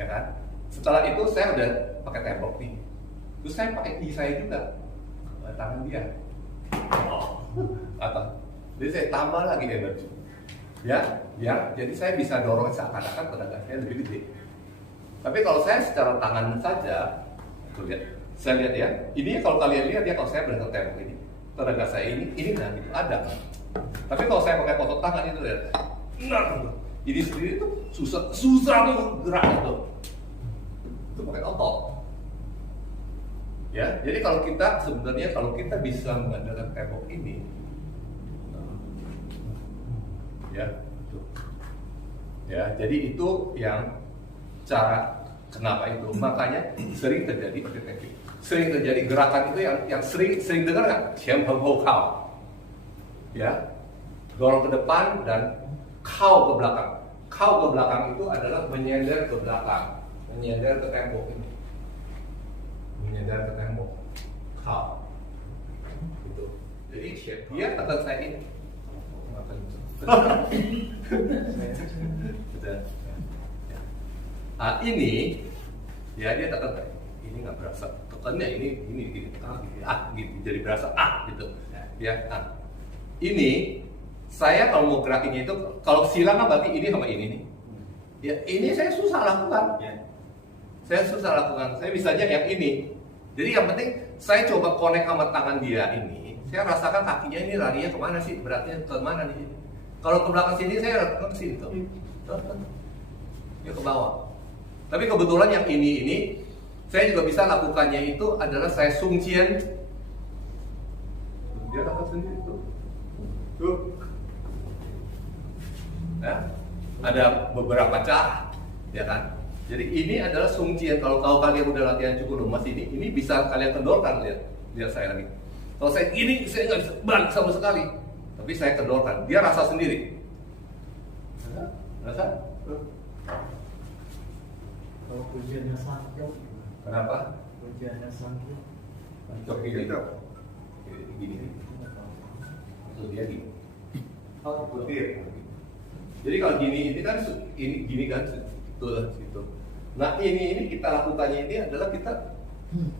ya kan? Setelah itu saya udah pakai tembok nih, terus saya pakai kaki saya juga, tangan dia, atau jadi saya tambah lagi energi, ya, jadi saya bisa dorong seakan-akan tenaga saya lebih gede. Tapi kalau saya secara tangan saja, tuh lihat, saya lihat ya, ini kalau kalian lihat ya, kalau saya berangkat tembok ini, tenaga saya ini nah itu ada. Tapi kalau saya pakai otot tangan itu lihat, nah, ini sendiri tuh susah tuh gerak itu pakai otot. Ya, jadi kalau kita bisa mengandalkan tembok ini, ya, tuh. Ya, jadi itu yang cara kenapa itu makanya sering terjadi gerakan itu yang sering dengar nggak? Qian Peng Hou Kao, ya, dorong ke depan dan kau ke belakang. Kau ke belakang itu adalah menyender ke belakang, menyender ke tembok ini, menyender ke tembok. Kau, gitu. Jadi dia tekan saya ini. Ini, ya dia tekan ini nggak berasa. Tekannya ini gini, gitu, jadi berasa gitu. Ya, ini. Saya kalau mau gerakinnya itu, kalau silang kan berarti ini sama ini nih. Ya ini saya susah lakukan. Saya susah lakukan. Saya bisa aja yang ini. Jadi yang penting saya coba connect sama tangan dia ini. Saya rasakan kakinya ini larinya kemana sih? Beratnya kemana nih? Kalau ke belakang sini saya ke sini tuh. Ya ke bawah. Tapi kebetulan yang ini saya juga bisa lakukannya itu adalah saya sungcian. Dia lakukan sendiri tuh. Tuh. Ya, ada beberapa cara, ya kan? Jadi ini adalah sungcian. Kalau kalian udah latihan cukup lemas ini bisa kalian kendorkan. Lihat saya lagi. Kalau saya ini saya nggak bisa balik sama sekali, tapi saya kendorkan. Dia rasa sendiri. Rasa? Kalau pujiannya sakit. Kenapa? Pujiannya sakit. Cok gini. Tuh dia gini. Oh, betul. Jadi kalau gini kan ini gini kan situ. Nah ini kita lakukannya ini adalah kita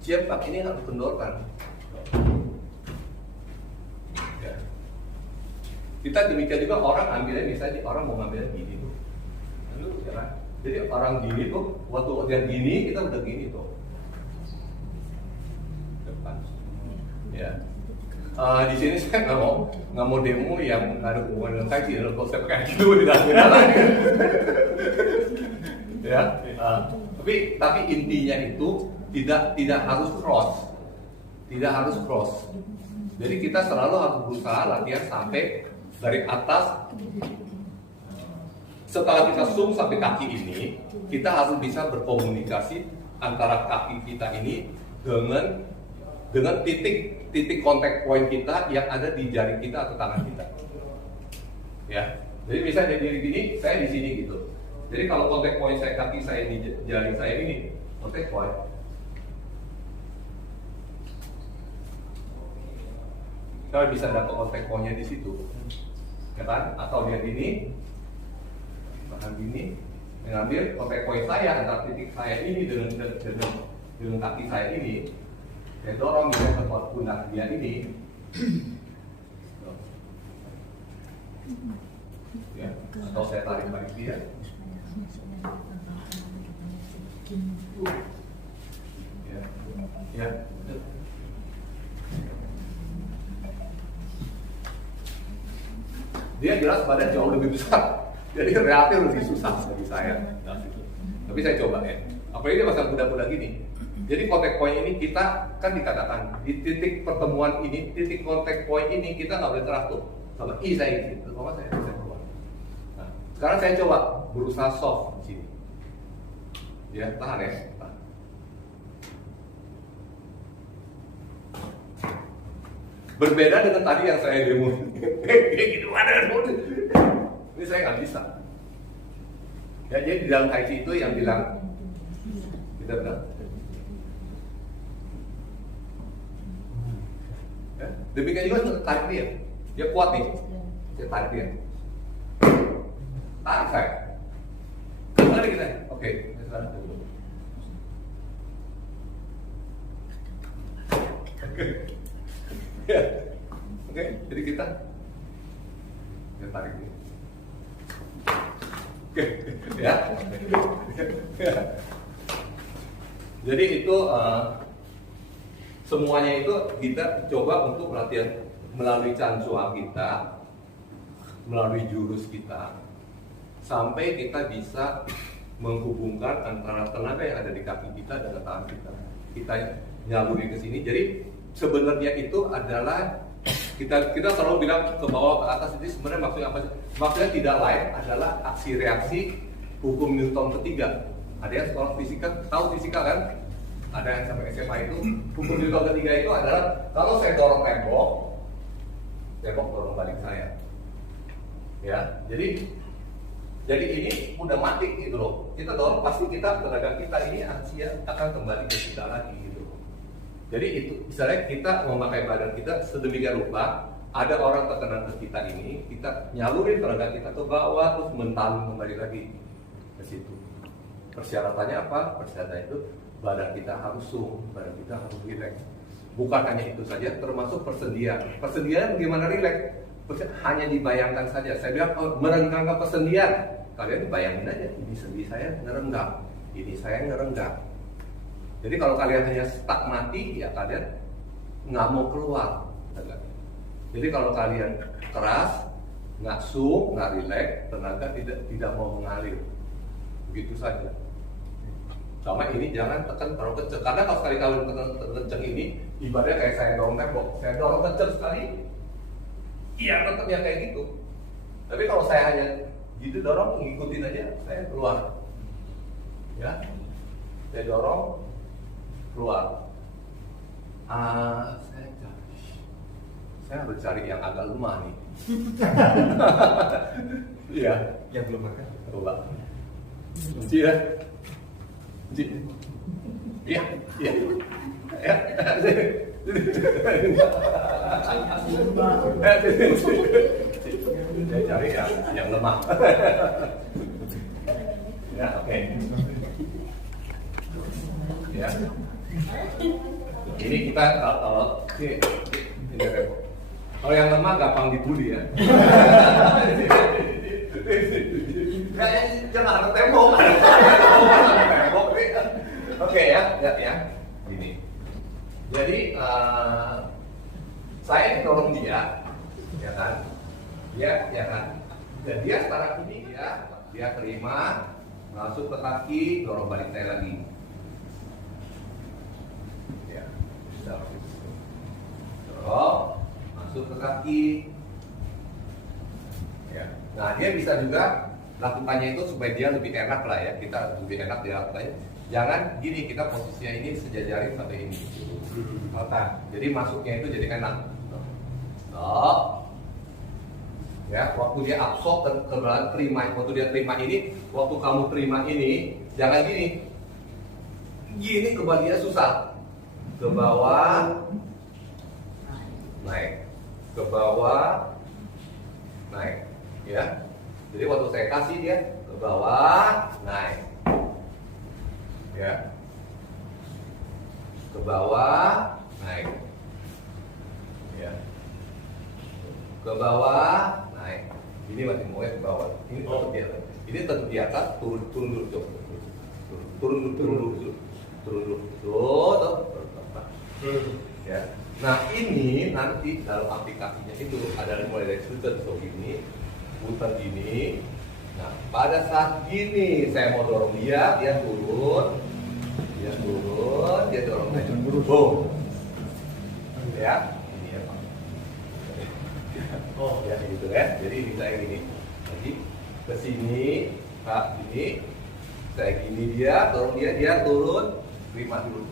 siap ini harus kendorkan. Ya. Kita demikian juga orang ambilnya misalnya orang mau ngambilnya gini tuh. Lalu ya kan? Jadi orang gini tuh waktu dia gini kita udah gini tuh. Depan. Ya. Di sini saya nggak mau demo yang ada hubungan dengan kaki. Kalau saya pakai gitu tidak ada lagi. Ya, tapi intinya itu tidak harus cross, Jadi kita selalu harus berusaha latihan sampai dari atas. Setelah kita zoom sampai kaki ini, kita harus bisa berkomunikasi antara kaki kita ini dengan titik kontak point kita yang ada di jari kita atau tangan kita. Ya, jadi misalnya dari gini, saya di sini gitu. Jadi kalau kontak point saya kaki saya di jari saya ini, kontak point. Saya bisa dapat kontak pointnya di situ, ya kan? Atau dia gini, bahkan gini, mengambil kontak point saya antara titik saya ini dengan kaki saya ini. Saya dorong dia ke pundak dia ini. Ya, atau saya tarik balik dia. Ya, ya. Dia jelas badan jauh lebih besar, jadi relatif lebih susah bagi saya. Nah, tapi saya coba ya. Apalagi dia pasang kuda-kuda gini. Jadi kontak point ini kita kan dikatakan di titik pertemuan ini, titik kontak point ini kita nggak boleh keras tuh. Sama I saya gitu, sama saya coba. Nah, sekarang saya coba berusaha soft di sini. Ya, tahan ya. Tahan. Berbeda dengan tadi yang saya demo. Gitu ada. Ini saya nggak bisa. Ya, jadi di dalam Tai Chi itu yang bilang kita bilang. Ya, demikian juga tarik dia. Dia kuat nih. Saya tarik dia. Tarik saya. Tarik kita. Oke, sekarang dulu. Ya. Oke, jadi kita tarik dia. Oke, ya. Jadi itu semuanya itu kita coba untuk latihan melalui cancua kita, melalui jurus kita, sampai kita bisa menghubungkan antara tenaga yang ada di kaki kita dan tangan kita. Kita nyaluri ke sini. Jadi sebenarnya itu adalah kita selalu bilang ke bawah ke atas, itu sebenarnya maksudnya apa? Maksudnya tidak lain adalah aksi reaksi hukum Newton ketiga. Ada yang sekolah fisika tahu fisika kan? Ada yang sampai SMA itu hukum Newton ketiga itu adalah kalau saya dorong tembok dorong balik saya. Ya, jadi ini udah mati gitu loh. Kita dorong pasti tenaga kita ini akan kembali ke kita lagi gitu. Jadi itu misalnya kita memakai badan kita sedemikian rupa, ada orang terkena ke kita ini, kita nyalurin tenaga kita ke bawah terus mentalung kembali lagi ke situ. Persyaratannya apa? Persyaratannya itu badan kita harus badan kita harus rileks. Bukan hanya itu saja, termasuk persendian. Persendian bagaimana rileks? Hanya dibayangkan saja. Saya bilang merenggang persendian. Kalian bayangin aja, ini sendi saya ngerenggam, ini saya ngerenggam. Jadi kalau kalian hanya stuck mati, ya kalian nggak mau keluar. Jadi kalau kalian keras, nggak nggak rileks, tenaga tidak mau mengalir. Begitu saja. Sama ini jangan tekan terlalu kenceng. Karena kalau sekali kalian tekan kenceng ini, ibaratnya kayak saya dorong tembok. Saya dorong kenceng sekali, iya tetap ya kayak gitu. Tapi kalau saya hanya gitu dorong, ngikutin aja, saya keluar. Ya, saya dorong, keluar. Saya harus cari yang agak lemah nih. Iya. Yang belum makan. Coba. Kunci ya. Kunci. Iya. Iya. Ya. Saya cari yang lemah. Ya, oke. Ya. Ini kita kalau ini repot. Kalau yang lemah gampang dibully ya. Jangan ada tembok. Oke ya. Gini. Jadi saya dorong dia, ya kan? Ya kan? Dan dia sekarang ini dia terima, masuk ke kaki, dorong balik saya lagi. Ya, dorong, masuk ke kaki. Ya. Nah, dia bisa juga lakukannya itu supaya dia lebih enak lah ya. Kita lebih enak dia lakukannya. Jangan gini, kita posisinya ini sejajarin sampai ini. Jadi masuknya itu jadi enak. Ya, waktu dia absorb dan terima, waktu dia terima ini, waktu kamu terima ini, jangan gini. Gini kembalinya susah. Ke bawah, naik. Ke bawah, naik. Ya. Jadi waktu saya kasih dia ke bawah, naik. Ya. Ke bawah, naik. Ya. Ke bawah, naik. Ini masih mau ke bawah. Ini tetap di atas. Ini tetap di atas. Turun dulu tuh. Turun dulu. Tuh. Ya. Nah ini nanti dalam aplikasinya itu ada mulai dari sudut ini, putar gini. Nah pada saat gini saya mau dorong dia turun, dia dorong saya boom. Ya, ini ya Pak. Oh ya gitu ya. Jadi ini saya gini. Jadi ke sini, Pak ini, saya gini dia dorong dia turun, terima dulu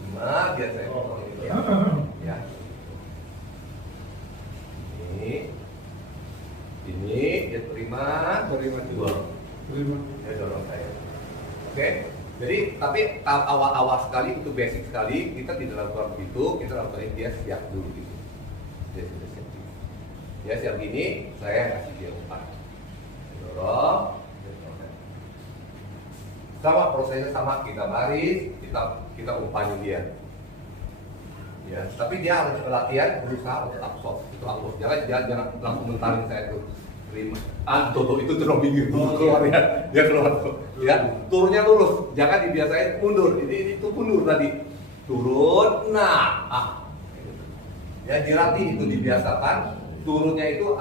dia saya dorong dia. Ya. Ini dia terima dua. Dia dorong saya. Oke. Jadi tapi awal sekali itu basic sekali kita tidak lakukan begitu, kita lakukan dia siap dulu gitu. Dia sudah siap. Ya siap gini, saya kasih dia umpan. Dorong. Sama prosesnya sama, kita baris, kita umpanin dia. Ya, tapi dia harus latihan berusaha untuk absorb, itu absorb. Jangan langsung mentarin saya tuh terima. Tuh itu terus pinggir keluar ya, dia keluar tuh. Ya, turunnya lurus, jangan dibiasain mundur. Ini itu mundur tadi, turun. Ya dilatih itu dibiasakan. Turunnya itu,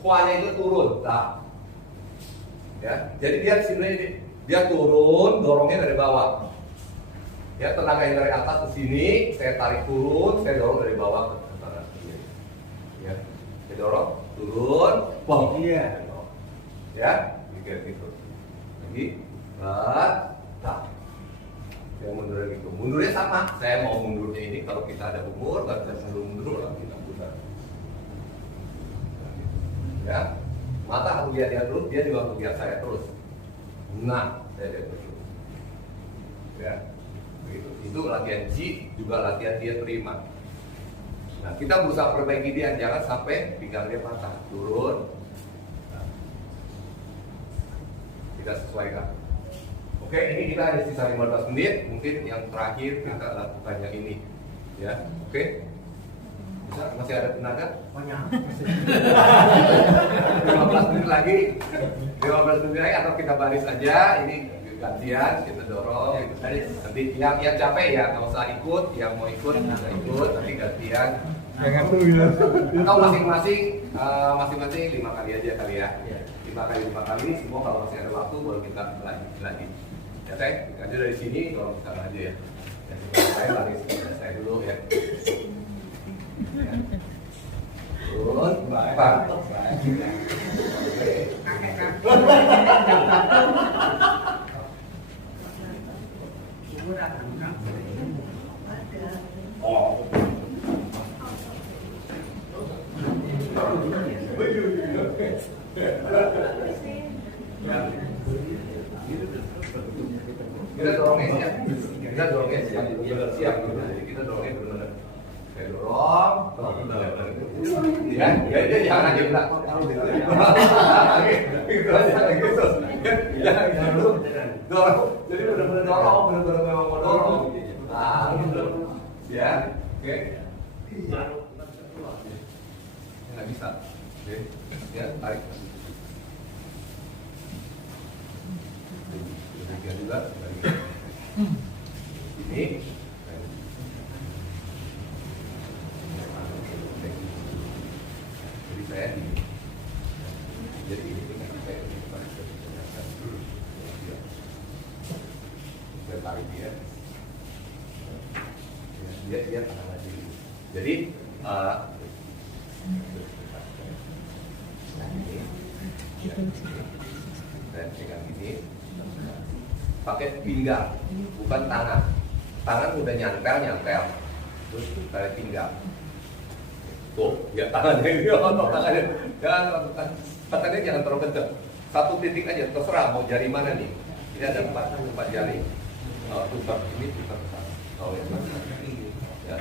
kuahnya itu turun. Nah, ya, jadi dia sebenarnya dia turun, dorongnya dari bawah. Ya, tenaga yang dari atas ke sini, saya tarik turun, saya dorong dari bawah ke atas. Ya, saya dorong, turun, pom. Iya. Ya, gitu. Lagi, tak. Saya mundur gitu. Mundurnya sama. Saya mau mundurnya ini kalau kita ada umur, kalau kita mundur lah kita putar. Ya, mata harus lihat dia terus, dia juga harus lihat saya terus. Nah, saya lihat terus. Ya. Itu latihan G, juga latihan dia terima. Nah kita berusaha perbaiki dia, jangan sampai pinggang dia patah. Turun. Nah, kita sesuaikan. Oke, ini kita ada sisa 15 menit. Mungkin yang terakhir kita lakukan yang ini. Ya, oke. Bisa? Masih ada tenaga? Banyak. 15 menit lagi. 15 menit lagi atau kita baris aja. Ini gantian, kita dorong. Nanti yang capek ya nggak usah ikut, yang mau ikut nggak ikut, nanti gantian. Atau masing-masing 5 kali aja kali ya. 5 kali ini semua kalau masih ada waktu baru kita lanjut lagi. Ya saya aja dari sini dorong kita aja ya. Saya lari saya dulu ya. Terus baik. Oh. Kita dorongnya siap. Kita dorongnya benar-benar. Saya dorong, ya, dia jangan aja bilang. Gitu aja gitu. Jangan dulu dorong. Jadi benar-benar dorong, benar-benar memang mau dorong. Nah, gitu. Ya, oke. Nggak bisa. Oke, ya tarik. Demikian juga. Ini. Jadi saya di. Jadi ini kan saya tarik dia. Dia tahan lagi. Jadi dan pegang ini pakai pinggang bukan tangan. Tangan udah nyantel terus tarik pinggang. Tuh ya tangannya ini tangannya tangannya jangan terlalu kencang. Satu titik aja terserah mau jari mana nih. Ini ada 4 jari. Putar ini putar ke sana. Oh ya. Ya,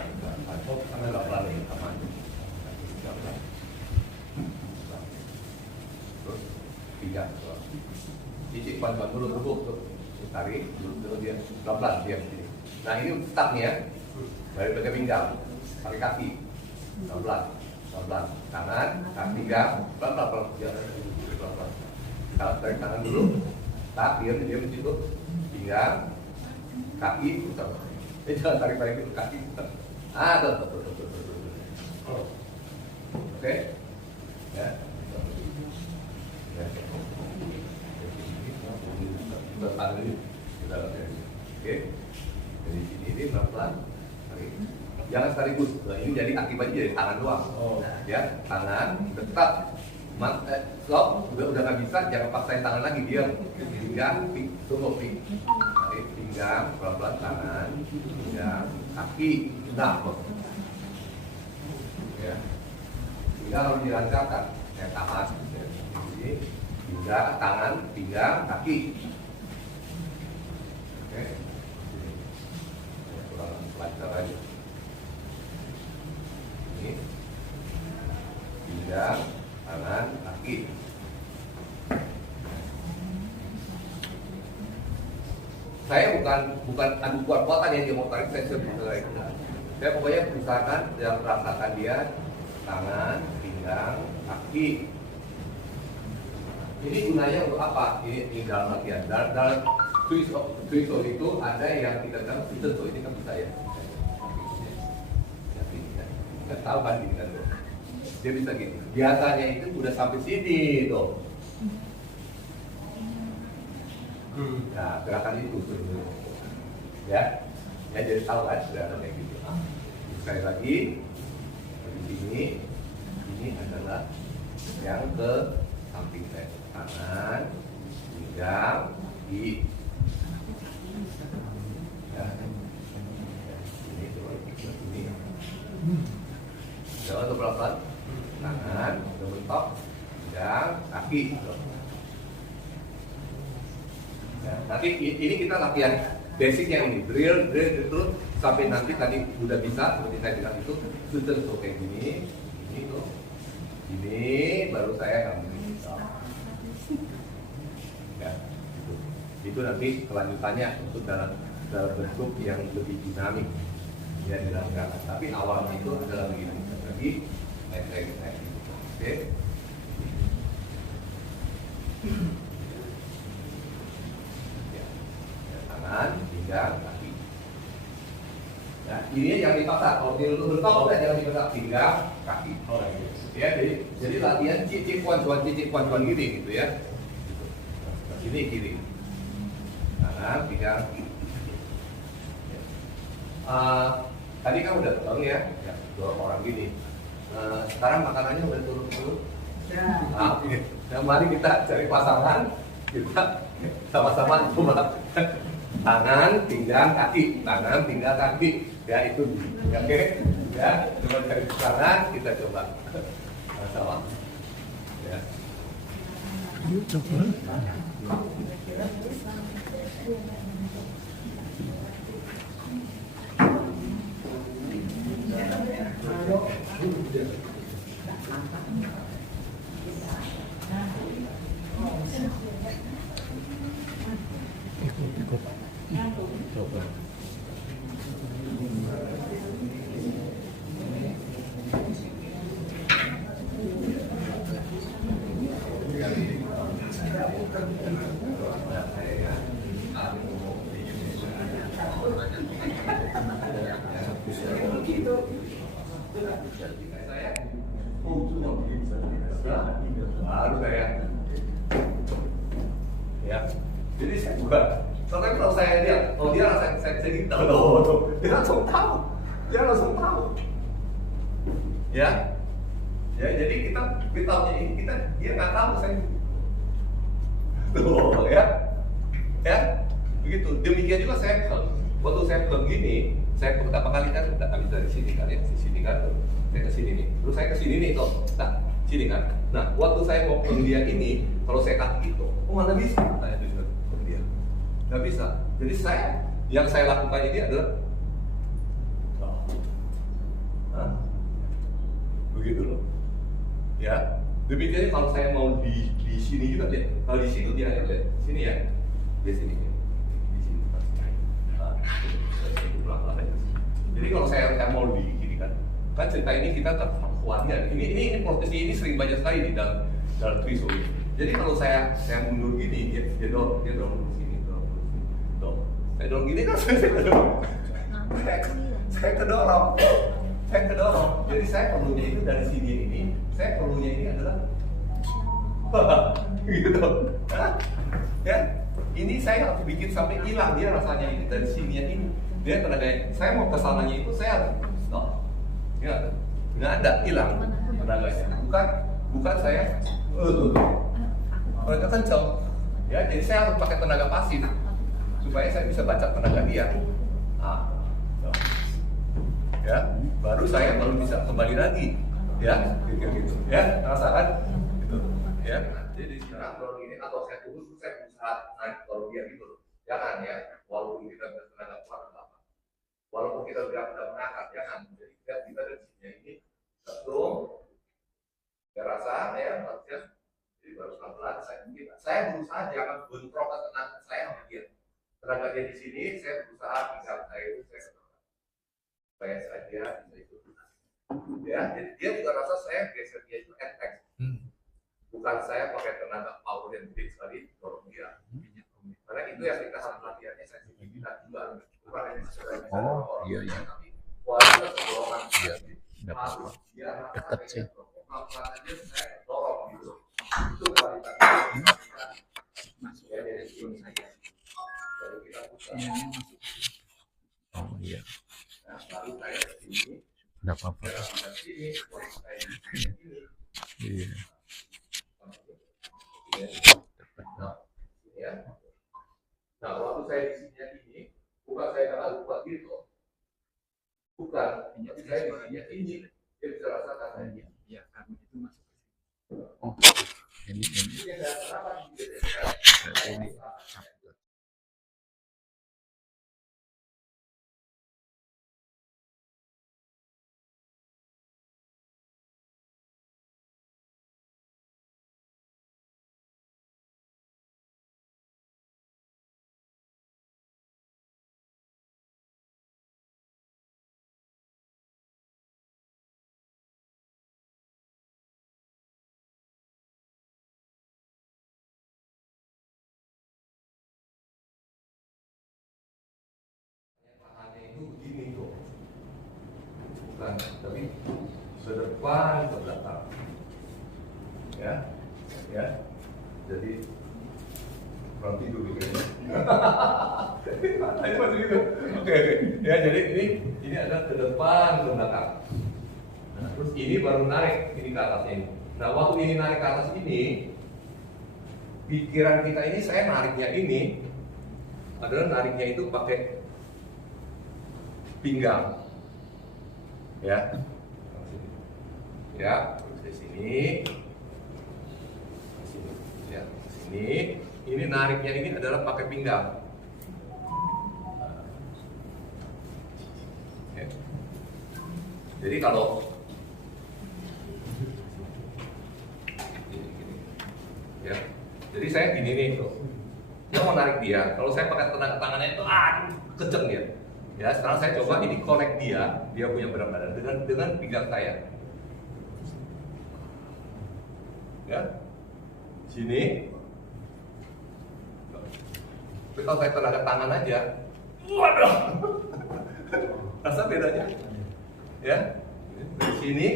karena nggak pelan ini aman. Terus pinggang. Cicik ban dulu rebuk tuh. Tarik dulu dia pelan dia. Nah ini start nih ya. Dari pakai pinggang, pakai kaki. Pelan. pelan-pelan. Tangan, kaki pinggang, pelan-pelan. Jangan pelan-pelan. Tarik tangan dulu. Tak, diam di situ. Pinggang, kaki, putar. Jangan tarik dulu kaki, putar. Tuh. Oke. Ya. Oke. Dari sini ini pelan-pelan. Jangan sekaligus. Ini jadi akibatnya dari tangan doang. Ya, tangan tetap. Stop. Udah nggak bisa. Jangan paksain tangan lagi. Diam. Pinggang, tunggu tarik pinggang, pelan-pelan tangan, pinggang, kaki. Nah, ya. Pinggang harus dirancangkan. Tahan. Ini pinggang, tangan, pinggang, kaki. Oke. Kurang lancar aja. Ini pinggang, tangan, kaki. Saya bukan adu kuat-kuatan yang dia mau tarik, saya itu. Saya pokoknya usahakan yang merasakan dia tangan, pinggang, kaki. Ini gunanya untuk apa? Ini dalam latihan. Dalam twist itu ada yang kita bilang tentu ini kan bisa ya. Kita tahu kan ini kan tuh. Dia bisa gitu. Biasanya itu udah sampai sini tuh. Nah, gerakan itu tuh. Ya, jadi tahu kan sudah ada kayak gitu. Sekali lagi di sini, ini adalah yang ke samping saya, tangan, pinggang, kaki. Ya, ini ini. Jangan pelan-pelan. Tangan, bentok, pinggang, kaki. Ya, nanti ini kita latihan basicnya ini, drill terus sampai nanti tadi udah bisa seperti saya bilang itu tuh kayak gini, ini tuh, ini baru saya akan begini. Ya, itu nanti kelanjutannya untuk dalam bentuk yang lebih dinamik ya dalam gerakan. Tapi awalnya itu adalah begini, lagi naik. Oke. Tangan, pinggang, kaki. Nah, ini yang dipaksa. Kalau dia bentok udah jangan dipaksa, pinggang, kaki. Ya, jadi latihan cicik cuan gini gitu ya. Ini kiri. Tangan, pinggang. Tadi kan udah turun ya, dua orang gini. Sekarang makanannya udah turun. Nah, mari kita cari pasangan. Kita sama-sama coba. Tangan, pinggang, kaki, tangan, pinggang, kaki. Ya itu, oke? Ya, coba dari kanan kita coba sama. Ya. Coba. Baru saya. Ya. Jadi saya juga. Soalnya kalau saya lihat, kalau dia rasa saya gitu, dia langsung tahu. Ya. Ya, jadi kita ini dia nggak tahu saya. Tuh, ya. Ya. Begitu. Demikian juga saya waktu saya begini, saya pertama kali kan udah habis dari sini kan ya, sini kan. Saya ke sini nih. Terus saya ke sini nih tuh. Nah, sini kan. Nah, waktu saya mau ke dia ini, kalau saya kaki itu, mana bisa? Tanya tuh ke dia. Nggak bisa. Jadi yang saya lakukan ini adalah begitu loh. Ya. Demikian kalau saya mau di sini juga lihat. Kalau di situ dia lihat. Sini ya. Di sini. Di sini. Nah, pelan-pelan aja. Jadi kalau saya mau di kiri kan cerita ini kita Huanyan. Ini posisi ini sering banyak sekali di dalam Trisho ini. Jadi kalau saya mundur gini, dia dorong sini, dorong sini. Saya dorong gini kan saya kedorong. Jadi saya perlunya itu dari sini ini, saya perlunya ini adalah gitu. Ya, ini saya harus bikin sampai hilang dia rasanya ini dari sininya ini. Dia tenaganya. Saya mau kesananya itu saya harus stop. Ya, nggak ada hilang tenaganya. Bukan saya mereka kenceng. Ya, jadi saya harus pakai tenaga pasif supaya saya bisa baca tenaga dia. Ya, baru bisa kembali lagi. Ya, gitu. Ya, rasakan gitu. Ya, jadi sekarang kalau ini atau saya tunggu saya berusaha naik kalau dia gitu. Jangan ya, walaupun kita bertenaga kuat apa. Walaupun kita udah mengangkat, jangan. Jadi kita dari sini ini satu, saya rasa ya, harusnya jadi baru pelan-pelan saya berusaha jangan bentrok tenaga saya sama dia. Tenaga dia di sini, saya berusaha tinggal saya itu saya supaya saja bisa ikut. Ya, jadi dia juga rasa saya geser dia itu enteng. Bukan saya pakai tenaga power yang gede sekali dorong dia. Karena itu yang kita harus latihannya sensitivitas juga. Bukan hanya sekedar Iya. tapi kualitas dorongan dia Dapat dia dekat sih. pelan-pelan aja saya dorong gitu. Itu kualitas. Ya, jadi ini saja. Baru kita buka. Oh iya. Nah, lalu saya ke sini. Tidak apa-apa. Ke sini, saya di sini. Iya. Ya. Nah, waktu saya di sini ini, bukan saya nggak lupa gitu, bukan. Tapi saya di sini ini, dia bisa rasakan saya. Ya, karena itu masuk. Oh, ini. Dia nggak kenapa gitu. Ini. Tahannya itu begini tuh, bukan, tapi ke depan ke belakang. Ya, ya. Jadi kurang tidur gitu ya. Ayo masih gitu. Oke. Ya, jadi ini adalah ke depan ke belakang. Nah, terus ini baru narik ini ke atas ini. Nah, waktu ini narik ke atas ini, pikiran kita ini saya nariknya ini adalah nariknya itu pakai pinggang. Ya. Ya, terus di sini. Ya, sini. Ini nariknya ini adalah pakai pinggang. Ya. Jadi kalau ya, jadi saya gini nih tuh, dia mau narik dia. Kalau saya pakai tenaga tangannya itu, kenceng dia. Ya, sekarang saya coba ini connect dia punya berat badan dengan pinggang saya. Ya, sini. Tapi kalau saya tenaga tangan aja, waduh, rasa bedanya. Ya, dari sini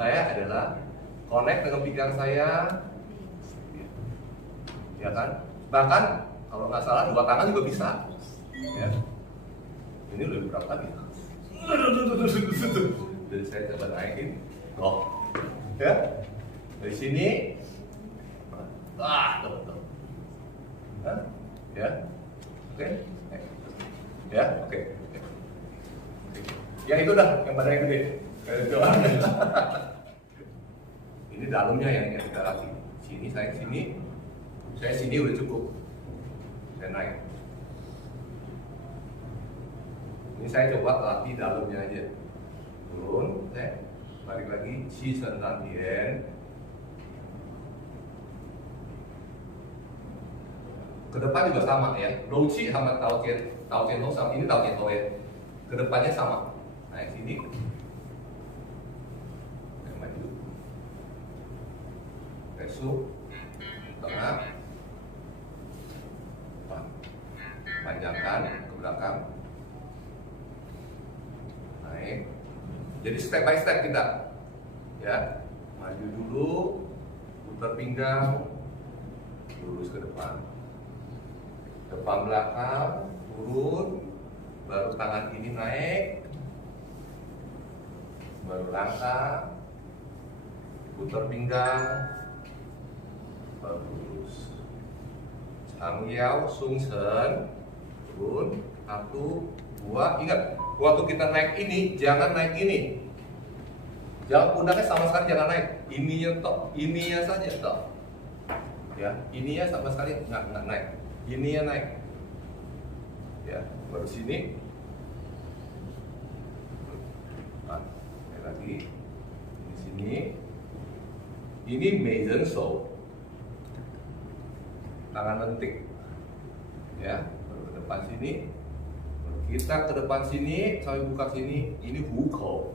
saya adalah connect dengan pinggang saya, ya kan? Bahkan kalau nggak salah dua tangan juga bisa. Ya. Ini lebih berat lagi. Jadi saya coba naikin, ya, dari sini, tuh. Ya, oke, ya, oke. Ya itu dah yang badannya gede. Ini dalamnya yang kita latih. Sini saya sini udah cukup. Saya naik. Ini saya coba latih dalamnya aja. Turun, balik lagi. Si sentantien. Ke depan juga sama ya. Rouqi sama Tao Qian Ho sama ini Tao Qian Ho ya. Ke depannya sama. Naik sini. Resuk, tengah, panjangkan ke belakang, naik. Jadi step by step kita, ya, maju dulu, putar pinggang, lurus ke depan, belakang, turun, baru tangan ini naik, baru langkah, putar pinggang, baru lurus. Chang Yao Sung Sen, turun, 1, 2, ingat, waktu kita naik ini, jangan naik ini. Jangan pundaknya sama sekali jangan naik, ininya saja toh. Ya, ininya sama sekali nggak naik, ininya naik. Ya, baru sini. Nah, lagi di sini. Ini Meizhen Shou, tangan lentik, ya, baru ke depan sini, baru kita ke depan sini, sampai buka sini, ini Hukou,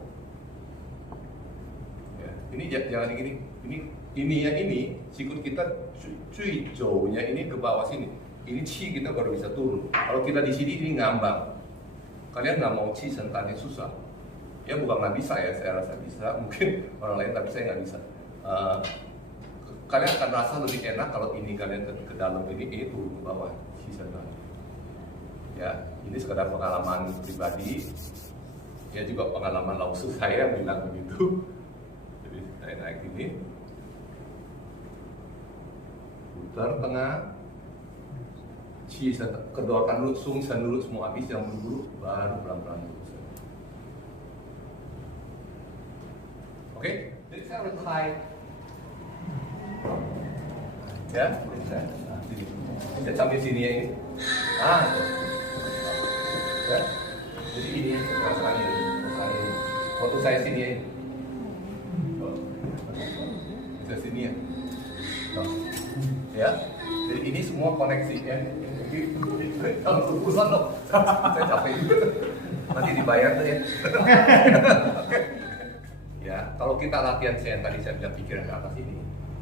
ya, ini jangan gini, ini sikut kita cui jauhnya ini ke bawah sini, ini chi kita baru bisa turun. Kalau kita di sini ini ngambang, kalian nggak mau chi sentannya susah, ya bukan nggak bisa ya, saya rasa bisa, mungkin orang lain tapi saya nggak bisa. Kalian akan merasa lebih enak kalau ini kalian ke dalam ini turun ke bawah sisa. Ya, ini sekedar pengalaman pribadi. Ya juga pengalaman langsung saya bilang begitu. Jadi saya naik ini, putar tengah, sisa kedorkan dulu, sungsen dulu semua habis, yang dulu baru pelan-pelan dulu. Oke, jadi saya retry. Ya, saya sambil sini ya ini. Ya, jadi ini rasakannya ini. Waktu saya sini ya ini. Bisa sini ya. Ya, jadi ini semua koneksinya. Kalau urusan loh, saya capek. Nanti dibayar tuh ya. Ya, kalau kita latihan saya tadi saya bilang pikiran ke atas ini.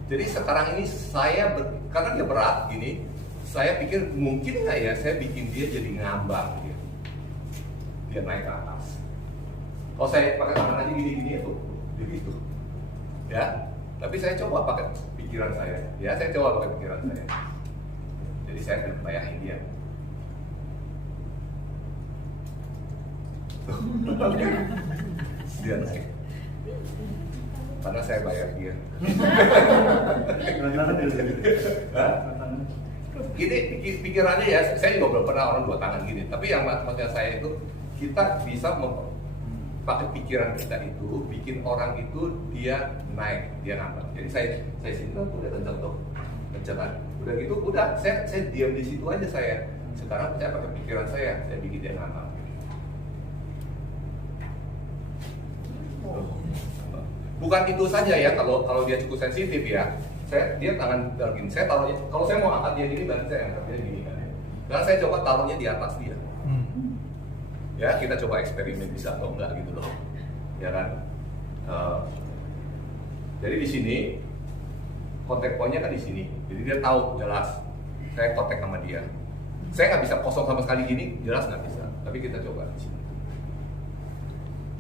Jadi sekarang ini saya karena dia berat gini, saya pikir mungkin nggak ya saya bikin dia jadi ngambang dia, dia naik ke atas. Kalau saya pakai tangan aja gini ya tuh, begitu. Ya, tapi saya coba pakai pikiran saya. Ya, saya coba pakai pikiran saya. Jadi saya akan bayangin dia. Dia naik. Karena saya bayar dia. Gini pikirannya ya, saya juga belum pernah orang dua tangan gini. Tapi yang maksudnya saya itu kita bisa pakai pikiran kita itu bikin orang itu dia naik, dia ngambang. Jadi saya sini tuh udah kencang tuh, kencangan. Udah gitu, udah saya diam di situ aja saya. Sekarang saya pakai pikiran saya bikin dia ngambang. Bukan itu saja ya, kalau dia cukup sensitif ya, dia tangan gini, saya taruhnya, kalau saya mau angkat dia gini, berarti saya angkat dia gini kan. Dan saya coba taruhnya di atas dia. Ya, kita coba eksperimen bisa atau enggak gitu loh, ya kan. Jadi di sini kontak poinnya kan di sini, jadi dia tahu jelas saya kontak sama dia. Saya nggak bisa kosong sama sekali gini, jelas nggak bisa. Tapi kita coba di sini.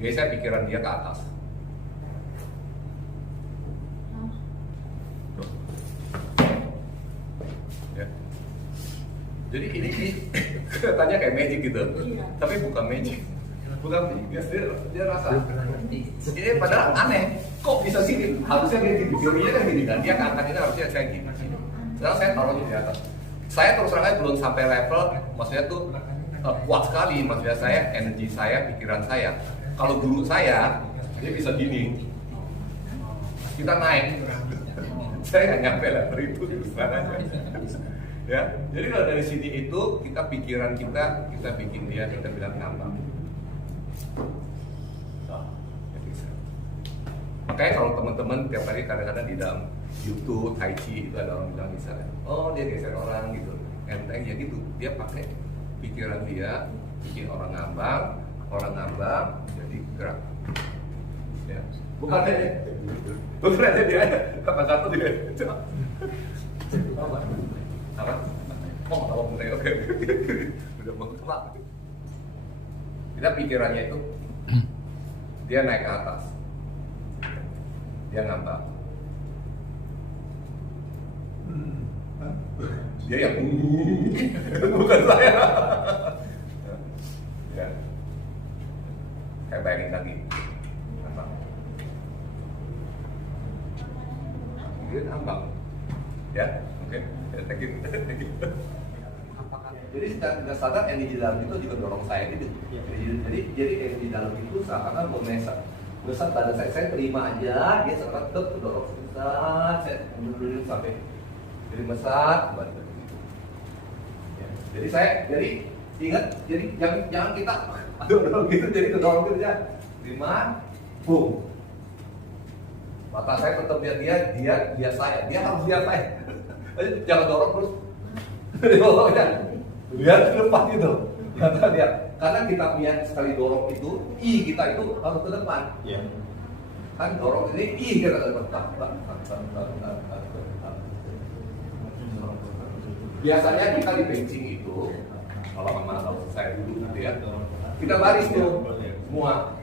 Jadi saya pikiran dia ke atas. Ya. Jadi ini katanya kayak magic gitu, tapi bukan magic. Bukan magic, dia rasa. Ini padahal aneh, kok bisa sini? Harusnya kayak gini, teorinya kan gini kan, dia angkat ini harusnya kayak gini. Sekarang saya taruhnya di atas. Saya terus terang aja belum sampai level, maksudnya tuh kuat sekali, maksudnya saya, energi saya, pikiran saya. Kalau guru saya, dia bisa gini. Kita naik. Saya nggak nyampe level itu aja. Ya, jadi kalau dari sini itu kita pikiran kita bikin dia, kita bilang ngambang. Makanya kalau teman-teman tiap hari kadang-kadang di dalam YouTube, Tai Chi itu ada orang bilang misalnya, oh dia geser orang gitu, enteng ya gitu. Dia pakai pikiran dia bikin orang ngambang jadi gerak. Ya. Bukan aja dia kapan satu dia. Apa? Oh, tahu mulai oke. Udah mengkelak. Kita pikirannya itu dia naik ke atas. Dia ngambang. Dia yang bukan saya. Ya. Saya bayangin lagi. Ngambang. Dia ngambang. Ya, oke. Thank you. Jadi tidak sadar yang di dalam itu juga dorong saya gitu. Jadi yang di dalam itu seakan-akan besar badan saya terima aja, dia sekarang tetap dorong besar, saya mundur sampai jadi besar, gitu. Ya. Jadi ingat, jadi jangan kita dorong gitu, jadi kedorong gitu ya. Terima, boom. Mata saya tetap dia saya, dia harus dia saya. Jangan dorong terus. Lihat ke depan gitu. Kata dia, karena kita punya sekali dorong itu, kita itu harus ke depan. Yeah. Kan dorong ini, kita ke depan. Biasanya kita di benching itu, kalau saya dulu gitu ya, kita baris tuh semua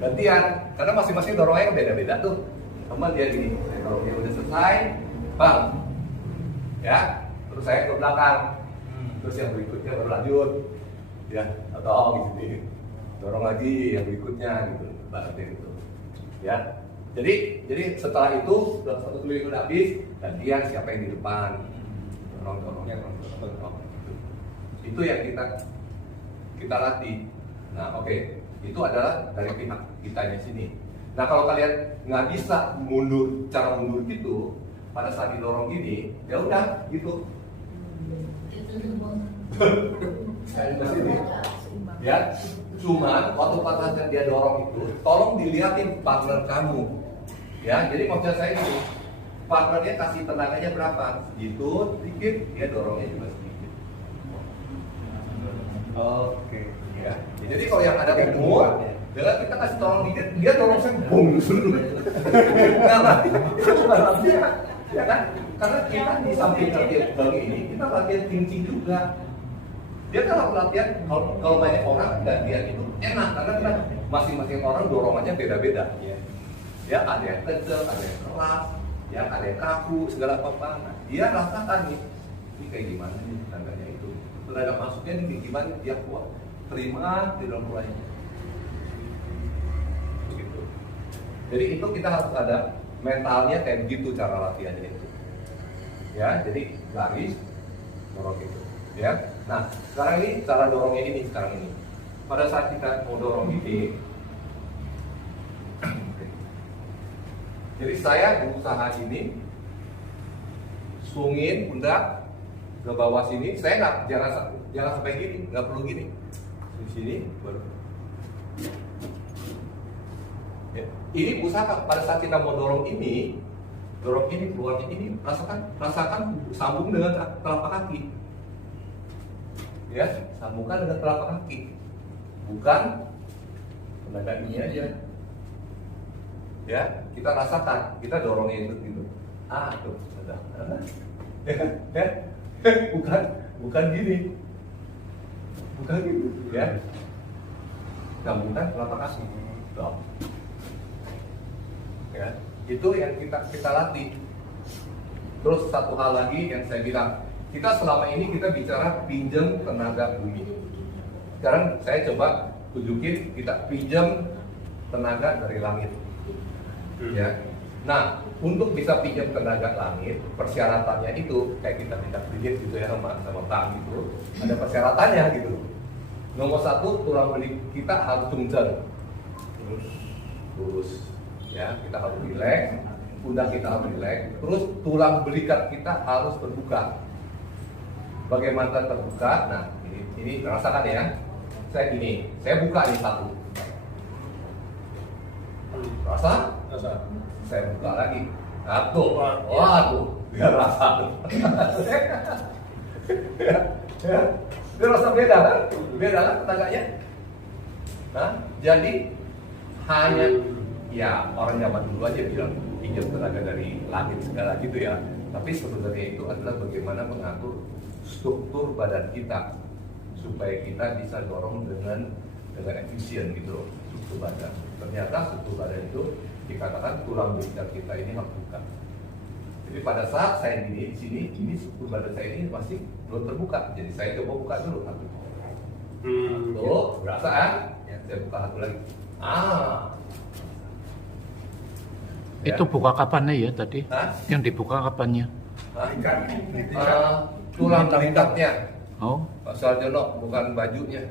gantian, karena masing-masing dorongnya beda-beda tuh. Teman dia gini, kalau dia udah selesai, bang, ya, terus saya ke belakang. Terus yang berikutnya baru lanjut, ya, atau gini, dorong lagi yang berikutnya gitu, itu, ya. Jadi setelah itu udah satu keliling udah habis, gantian siapa yang di depan, dorongnya dorong. Itu yang kita latih. Nah, oke, itu adalah dari pihak kita di sini. Nah, kalau kalian nggak bisa cara mundur gitu, pada saat didorong gini, ya udah gitu. Ya, cuman waktu pada saat dia dorong itu, tolong dilihatin partner kamu. Ya, jadi maksud saya ini, partnernya kasih tenaganya berapa? Gitu, sedikit, dia dorongnya juga sedikit. Oke, ya. Jadi kalau yang ada umur, dengan kita kasih tolong dikit, dia dorong saya boom dulu. Nah, itu bukan latihan, ya kan? Karena kita di samping latihan bagi ini, kita latihan thinking juga. Dia kan latihan, kalau banyak orang gantian itu enak, karena kita masing-masing orang dorongannya beda-beda. Ya, ada yang kecil, ada yang keras, ya, ada yang kaku, segala apa-apa. Nah, dia rasakan nih, ini kayak gimana nih tenaganya itu. Tenaga masuknya nih gimana, dia kuat. Terima, tidak mulai. Begitu. Jadi itu kita harus ada mentalnya kayak begitu cara latihannya itu. Ya, jadi garis dorong gitu, ya. Nah, sekarang ini cara dorongnya ini sekarang ini. Pada saat kita mau dorong ini, jadi saya berusaha ini, sungin pundak ke bawah sini. Saya jangan sampai gini, nggak perlu gini. Di sini baru. Ya. Ini usaha pada saat kita mau dorong ini keluarnya ini, rasakan sambung dengan telapak kaki. Ya, sambungkan dengan telapak kaki. Bukan tenaga ini aja. Ya, kita rasakan, kita dorongnya itu gitu. Tuh, sudah. Ya. Bukan gini. Bukan gitu, ya. Sambungkan telapak kaki. Tuh. Ya, itu yang kita latih. Terus satu hal lagi yang saya bilang, kita selama ini kita bicara pinjam tenaga bumi. Sekarang saya coba tunjukin kita pinjam tenaga dari langit. Ya. Nah, untuk bisa pinjam tenaga langit, persyaratannya itu kayak kita tidak pinjam gitu ya sama Bang gitu. Ada persyaratannya gitu. Nomor 1, tulang belik kita harus kencang. Terus ya, kita harus rileks, pundak kita harus rileks, terus tulang belikat kita harus terbuka. Bagaimana terbuka? Nah, ini rasakan ya. Saya buka nih satu. Rasa? Saya buka lagi. Waduh, dia rasa. Dia rasa beda kan tenaganya. Nah, jadi hanya ya orang zaman dulu aja bilang pinjam tenaga dari langit segala gitu ya. Tapi sebenarnya itu adalah bagaimana mengatur struktur badan kita supaya kita bisa dorong dengan efisien gitu loh, struktur badan. Ternyata struktur badan itu dikatakan tulang belakang kita ini harus buka. Jadi pada saat saya di sini, ini struktur badan saya ini masih belum terbuka. Jadi saya coba buka dulu satu. Tuh, berasa kan? Ya, saya buka satu lagi. Itu buka kapannya ya tadi? Hah? Yang dibuka kapannya? Tulang belakangnya. Oh. Pak Sarjono, bukan bajunya.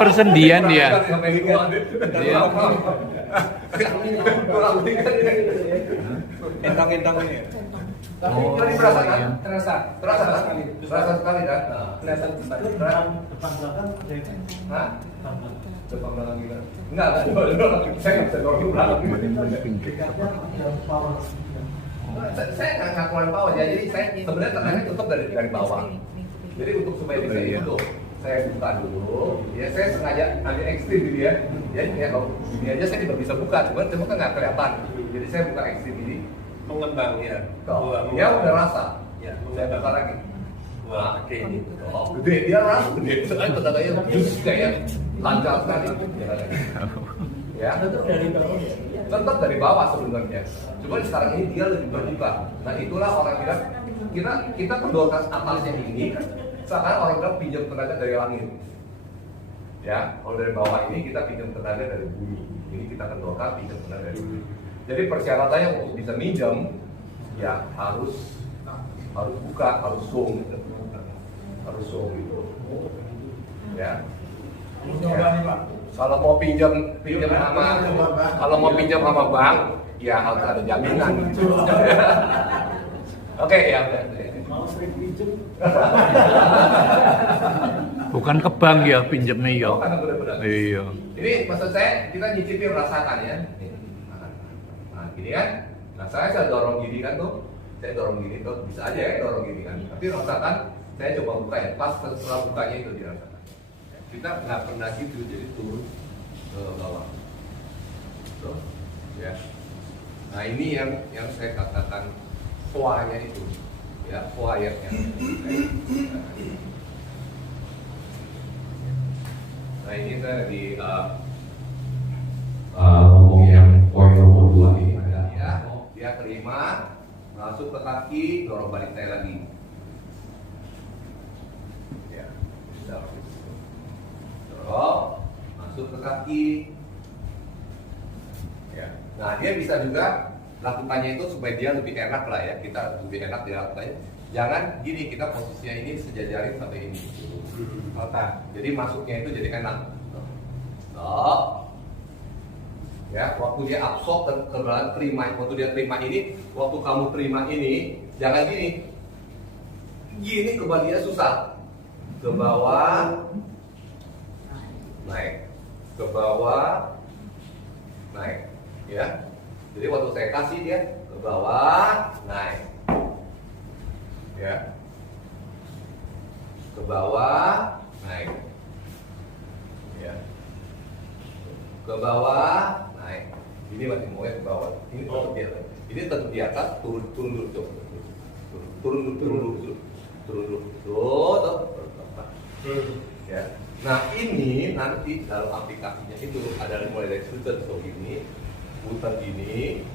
Persendian ya. Entang-entangnya. Tapi Oh, tadi berasa kan? iya. Terasa Terasa sekali kan? kelihatan besar. Depan belakang ada yang Hah? tambah. Depan belakang gimana? Enggak, saya nggak bisa dorong belakang. Dekatnya ada power. Saya nggak keluarin bawah ya, jadi saya sebenarnya tangannya tutup dari bawah. Jadi untuk supaya bisa tutup, saya buka dulu. Ya saya sengaja ambil ekstrim gitu ya. Jadi ya kalau gini aja saya juga bisa buka, cuma kan nggak kelihatan. Jadi saya buka ekstrim ini. Mengembang ya. Ya udah rasa. Ya, Saya buka lagi. Wah, oke ini. Oh, gede dia rasa gede. Soalnya tetanganya jus kayak lancar sekali. Ya. Tetap dari bawah ya. Tetap dari bawah sebenarnya. Cuma sekarang ini dia lebih terbuka. Nah itulah orang bilang kita kendorkan atasnya ini. Sekarang orang bilang pinjam tenaga dari langit. Ya, kalau dari bawah ini kita pinjam tenaga dari bumi. Ini kita kendorkan pinjam tenaga dari bumi. Jadi persyaratannya untuk bisa minjam, ya harus buka, harus zoom gitu. Harus zoom gitu. Ya. Kalau mau pinjam sama bank, ya harus ada jaminan. Oke, ya udah. Mau sering pinjam. Bukan ke bank ya pinjamnya ya. Karena benar-benar. Iya. Ini maksud saya kita nyicipin rasakan ya. Nah, gini kan. Nah, saya dorong gini kan tuh. Saya dorong gini tuh, bisa aja ya dorong gini kan. Tapi rasakan, saya coba buka ya. Pas setelah bukanya itu dirasakan. Kita nggak pernah gitu, jadi turun ke bawah. Tuh, ya. Nah ini yang saya katakan foanya itu, ya foyernya. Nah ini saya di ngomong yang poin nomor 2 ini ada ya, dia terima, masuk ke kaki, dorong balik saya lagi. Ya, bisa. Dorong, masuk ke kaki. Ya. Nah dia bisa juga lakukannya itu supaya dia lebih enak lah ya, kita lebih enak dia lakukannya. Jangan gini, kita posisinya ini sejajarin sampai ini. Jadi masuknya itu jadi enak. Ya, waktu dia absorb dan kemudian terima, waktu dia terima ini, waktu kamu terima ini, jangan gini. Gini kembalinya susah. Ke bawah, naik, ke bawah, naik, ya. Jadi waktu saya kasih dia ke bawah, naik, ya, ke bawah, naik, ya, ke bawah, naik. Ini masih mau ke bawah, ini tetap di atas, ini tetap di atas, turun dulu, turun dulu, ya. Nah ini nanti dalam aplikasinya itu ada mulai dari putar ini, putar ini.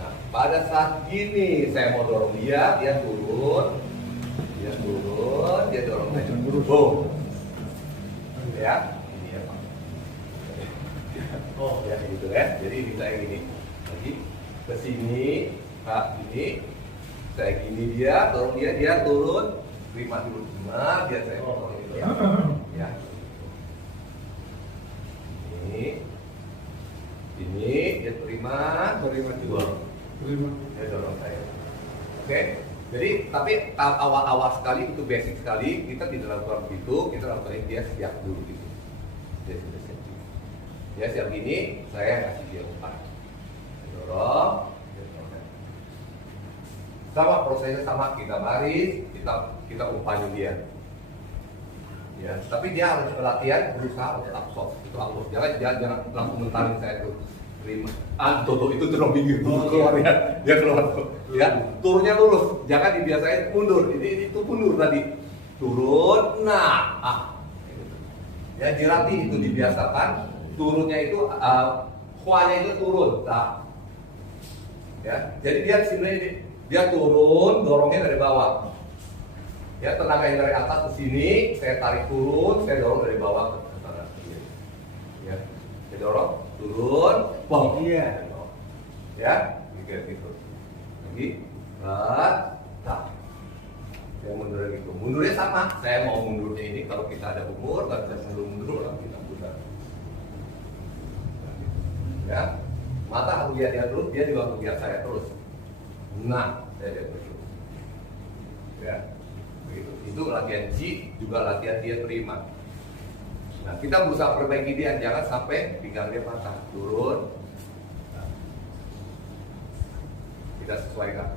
Nah pada saat gini saya mau dorong dia turun, dia dorong saya boom. Ya, ini ya Pak. Oh ya gitu ya. Jadi bisa yang ini lagi ke sini, Pak ini, saya gini dia, dorong dia turun, terima dulu semua, dia saya dorong itu ya. Ya. Ini dia terima dua, dia dorong saya. Oke, jadi tapi awal saya itu basic sekali, kita tidak lakukan begitu, kita lakukan dia siap dulu gitu. Dia sudah siap. Dia siap gini, saya kasih dia umpan. Dorong, dia dorong. Sama prosesnya sama, kita baris, kita umpanin dia. Ya, tapi dia harus latihan berusaha untuk absorb, itu absorb. Jangan langsung mentarin saya tuh terima. Tuh itu terlalu minggir keluar ya, dia keluar tuh. Ya, turunnya lurus, jangan dibiasain mundur. Itu mundur tadi, turun. Ya dilatih itu dibiasakan. Turunnya itu, kuahnya itu turun. Nah, ya, jadi dia sebenarnya dia turun, dorongnya dari bawah. Ya, tenaga yang dari atas ke sini, saya tarik turun, saya dorong dari bawah ke sana. Ya, saya dorong, turun, bom. Iya. Ya, gitu. Lagi, tak. Saya mundur gitu. Mundurnya sama. Saya mau mundurnya ini kalau kita ada umur, nggak bisa mundur, orang kita mundur. Ya, mata harus lihat dia terus, dia juga harus lihat saya terus. Nah, saya lihat terus. Ya. Itu latihan G, juga latihan dia terima. Nah, kita berusaha perbaiki dia, jangan sampai pinggang dia patah. Turun. Nah. Kita sesuaikan.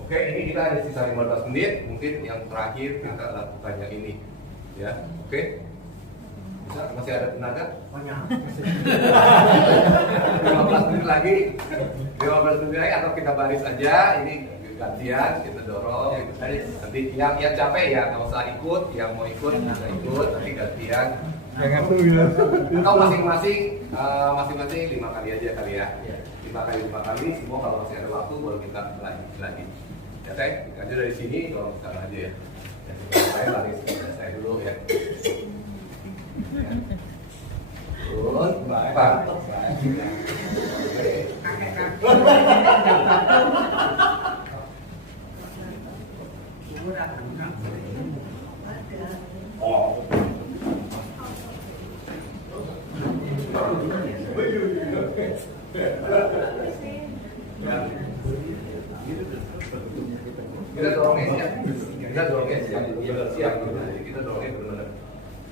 Oke, ini kita ada sisa 15 menit. Mungkin yang terakhir kita lakukan yang ini. Ya, oke. Bisa? Masih ada tenaga? Banyak. 15 menit lagi. 15 menit lagi atau kita baris aja. Ini gantian, kita dorong gitu. Nanti yang capek ya nggak usah ikut, yang mau ikut bisa ikut, nanti gantian. Atau masing-masing 5 kali aja kali ya. 5 kali, semua kalau masih ada waktu baru kita lagi. Ya saya, aja dari sini kalau sekarang aja ya. Saya lari saya dulu ya. Terus, baik. Oh. Kita dorongnya siap. Kita dorongnya benar-benar.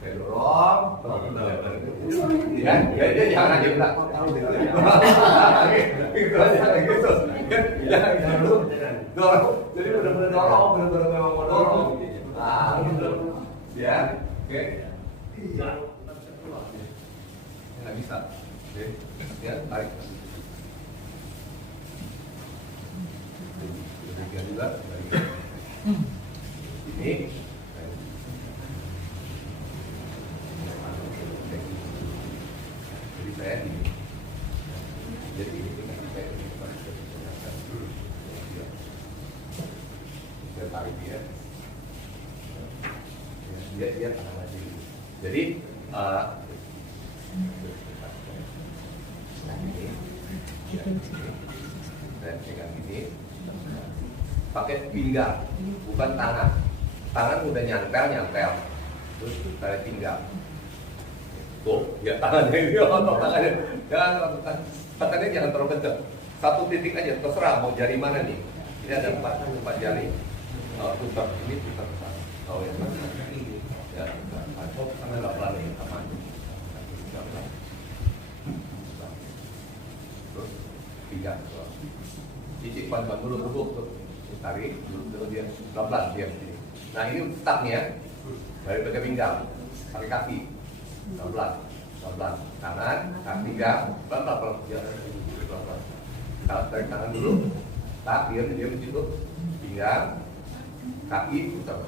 Saya dorong. Ya, dia jangan aja bilang kok tahu gitu. Gitu aja gitu. Jangan dulu. Dorong. Jadi benar-benar dorong, benar-benar memang mau dorong. Nah, gitu. Ya, oke. Nggak bisa. Oke. Ya, tarik. Demikian juga. Ini. Jadi saya ini. Jadi ini kita sampai saya tarik dia. Dia tahan lagi. Jadi dan pegang ini pakai pinggang bukan tangan. Tangan udah nyempel terus tarik pinggang. Tuh, ya tangannya ini tangannya tangannya jangan terlalu kencang. Satu titik aja terserah mau jari mana nih. Ini ada 4 jari. Putar ini putar ke sana. Oh ya. Ya, karena nggak pelan ini aman. Terus pinggang. Cicik pan dulu rebuk tuh. Tarik dulu dia pelan dia. Nah ini startnya dari pakai pinggang, pakai kaki, pelan, tangan, kaki pinggang, pelan. Tarik tangan dulu, dia di situ, pinggang, kaki putar.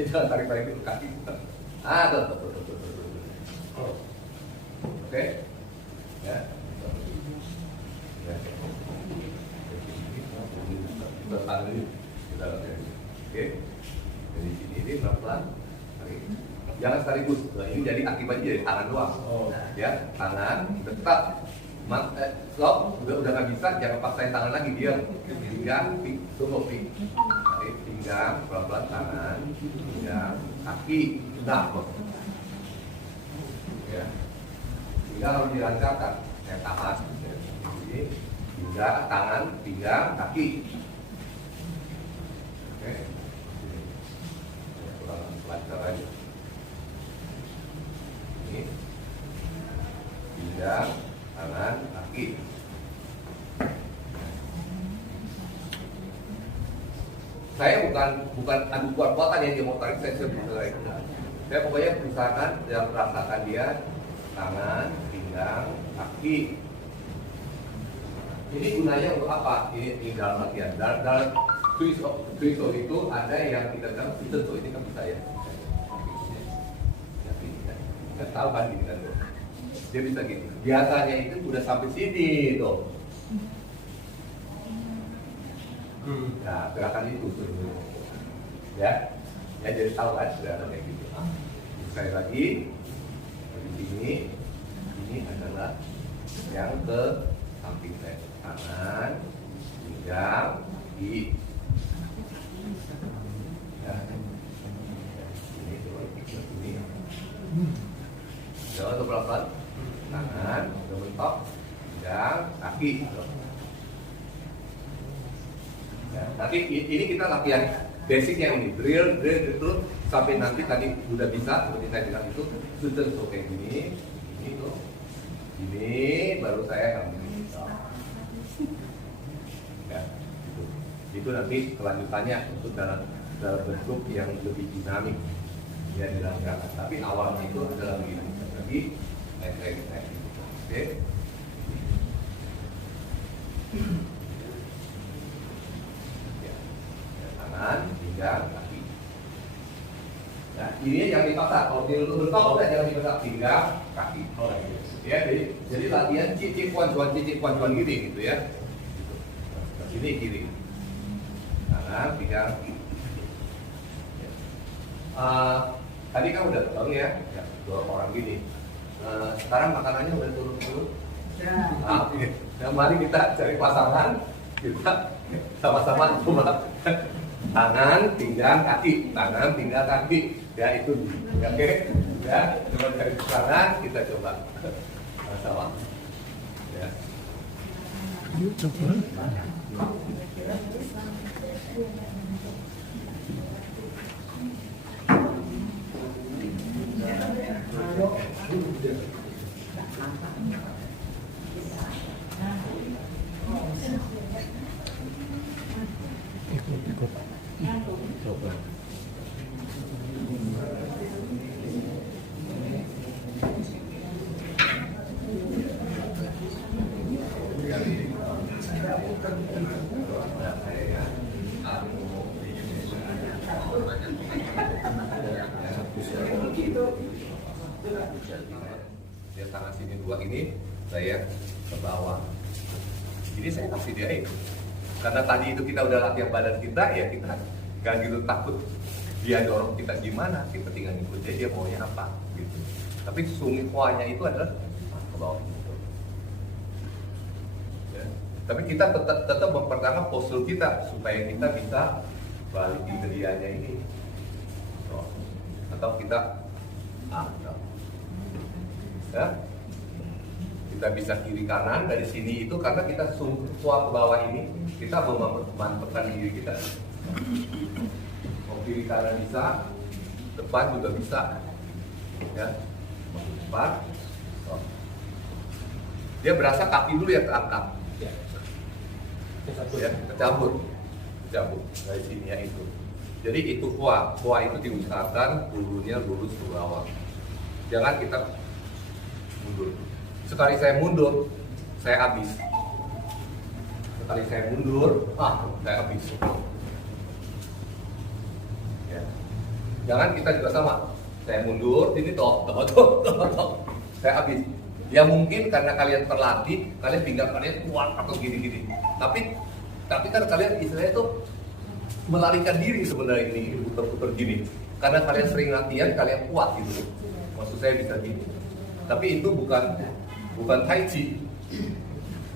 Jangan tarik dulu kaki putar. Tuh. Oke, ya. Oke, dari sini ini pelan-pelan, jangan sekaligus. Nah, ini jadi akibatnya dari tangan doang. Ya, tangan tetap. Stop, udah nggak bisa, jangan paksain tangan lagi, dia pinggang, tunggu pinggang, pelan-pelan tangan, pinggang, kaki, ya, pinggang harus dilancarkan, saya tahan, ini, pinggang, tangan, pinggang, kaki, oke, kurang lancar aja, ini, pinggang, tangan, kaki. Saya bukan adu kuat-kuatan yang dia mau tarik, saya sudah tarik. Ya pokoknya misalkan yang rasakan dia tangan, pinggang, kaki. Ini gunanya untuk apa? Ini dalam latihan. Dalam Twiso itu ada yang kita bilang tentu ini kan bisa ya. Kita tahu kan gini kan tuh. Dia bisa gitu. Biasanya itu udah sampai sini tuh. Nah gerakan itu tuh. Ya, jadi tahu kan sudah kayak gitu. Sekali lagi di sini ini adalah yang ke samping saya, tangan, pinggang, kaki. Ya. Ini. Jangan untuk pelan-pelan. Tangan, mentok, pinggang, kaki. Ya, tapi ini kita latihan basicnya ini, drill itu sampai nanti tadi udah bisa seperti saya bilang itu sudah kayak gini, ini tuh, ini baru saya ngambil. Ya, itu nanti kelanjutannya untuk dalam bentuk yang lebih dinamik ya dalam gerakan. Tapi awalnya itu adalah begini, lagi naik. Oke. Tangan, pinggang, kaki. Nah, ini yang dipaksa. Kalau dia bentok, udah jangan dipaksa pinggang, kaki. Ya, jadi latihan cicik cuan gini gitu ya. Gitu. Ini kiri. Tangan, pinggang, kaki. Tadi kan udah tahu ya, dua orang gini. Sekarang makanannya udah turun. Oke. Nah, mari kita cari pasangan. Kita sama-sama coba. Tangan, pinggang, kaki, tangan, pinggang, kaki. Ya itu, oke? Ya, coba dari kanan kita coba sama. Ya. Yuk coba. Ikut. Coba. Dia tangan sini dua ini saya ke bawah. Jadi saya kasih dia itu. Karena tadi itu kita udah latihan badan kita, ya kita gak gitu takut dia dorong kita gimana, kita tinggal ikut dia maunya apa gitu. Tapi sungguhnya itu adalah ke bawah gitu. Ya. Tapi kita tetap mempertahankan postur kita supaya kita bisa balikin ke dianya ini. So, atau kita no. Ya. Kita bisa kiri kanan dari sini itu karena kita suap ke bawah ini kita memantapkan diri kita. Mau kiri kanan bisa, depan juga bisa, ya. Depan, oh. Dia berasa kaki dulu ya terangkat, ya, cabut dari sini ya itu. Jadi itu kuah itu diusahakan bulunya lurus ke bawah. Jangan kita mundur. Sekali saya mundur, saya habis. Sekali saya mundur, saya habis. Ya. Jangan kita juga sama. Saya mundur, ini toh. Saya habis. Ya mungkin karena kalian terlatih, kalian pinggang kalian kuat atau gini-gini. Tapi kan kalian istilahnya itu melarikan diri sebenarnya ini putar-putar gini. Karena kalian sering latihan, kalian kuat gitu. Maksud saya bisa gini. Tapi itu bukan Tai Chi.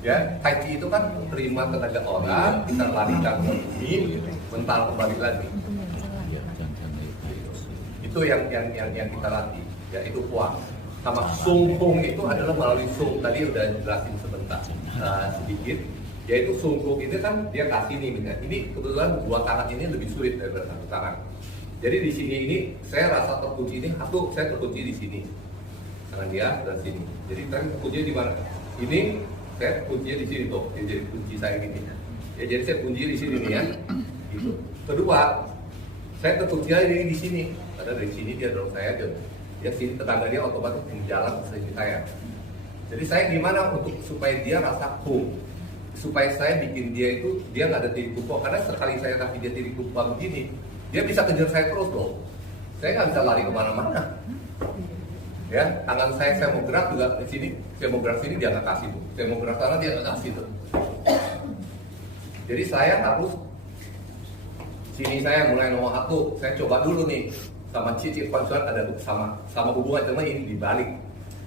Ya, Tai Chi itu kan terima tenaga orang, kita larikan ke sini, mental kembali lagi. Itu yang kita latih. Ya, itu kuat. Sama Sung Kung itu adalah melalui Sung. Tadi udah jelasin sebentar sedikit. Yaitu Sung Kung ini kan dia kasih nih, ini kebetulan dua tangan ini lebih sulit daripada satu tangan. Jadi di sini ini saya rasa terkunci ini saya terkunci di sini. Tangan dia dan sini. Jadi tadi kuncinya di mana? Ini saya kuncinya di sini tuh. Jadi kunci saya gini. Ya jadi saya kunci di sini nih ya. Gitu. Kedua, Saya tutup dia ini di sini, karena dari sini dia dorong saya, dia sini tenaga dia otomatis menjalan ke sini saya. Jadi saya gimana untuk supaya dia rasa home, supaya saya bikin dia itu dia nggak ada titik tumpuan, karena sekali saya kasih dia titik tumpuan begini, dia bisa kejar saya terus loh. Saya nggak bisa lari kemana-mana. Ya, tangan saya mau gerak juga di sini, saya mau gerak sini dia nggak kasih tuh, saya mau gerak sana dia nggak kasih tuh. Jadi saya harus sini saya mulai nomor 1, saya coba dulu nih sama cicit konsulat ada sama hubungan cuma ini dibalik.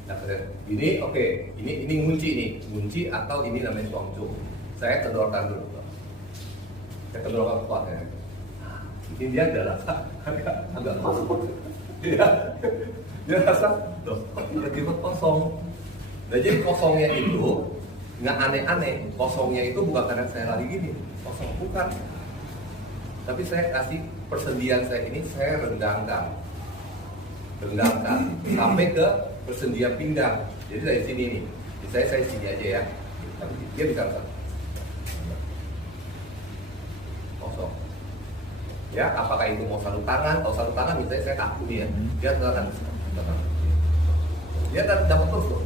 Nah, ini oke, ini ngunci nih, ngunci atau ini namanya suangcung. Saya kedorkan dulu, saya kedorkan kuatnya. Ini dia ada rasa agak kosong, dia rasa loh, tiba-tiba kosong. Nah, jadi kosongnya itu nggak aneh-aneh, kosongnya itu bukan karena saya lari gini, kosong bukan. Tapi saya kasih persendian saya ini saya rendangkan sampai ke persendian pinggang. Jadi dari sini nih, saya sini aja ya. Tapi dia bisa kosong. Ya, apakah itu mau satu tangan? Kalau satu tangan misalnya saya kaku nih ya, dia tangan. Dia dapat terus tuh,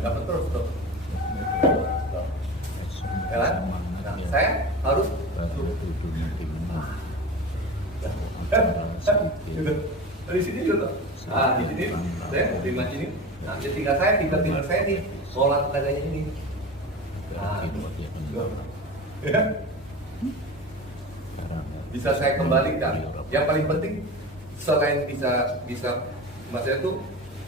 dapat terus tuh. Ya kan? Nah, saya harus dari sini juga. Nah, di sini saya terima sini. Nah, tinggal saya nih, pola tenaganya ini. Nah, ya. Bisa saya kembalikan. Yang paling penting selain bisa maksudnya itu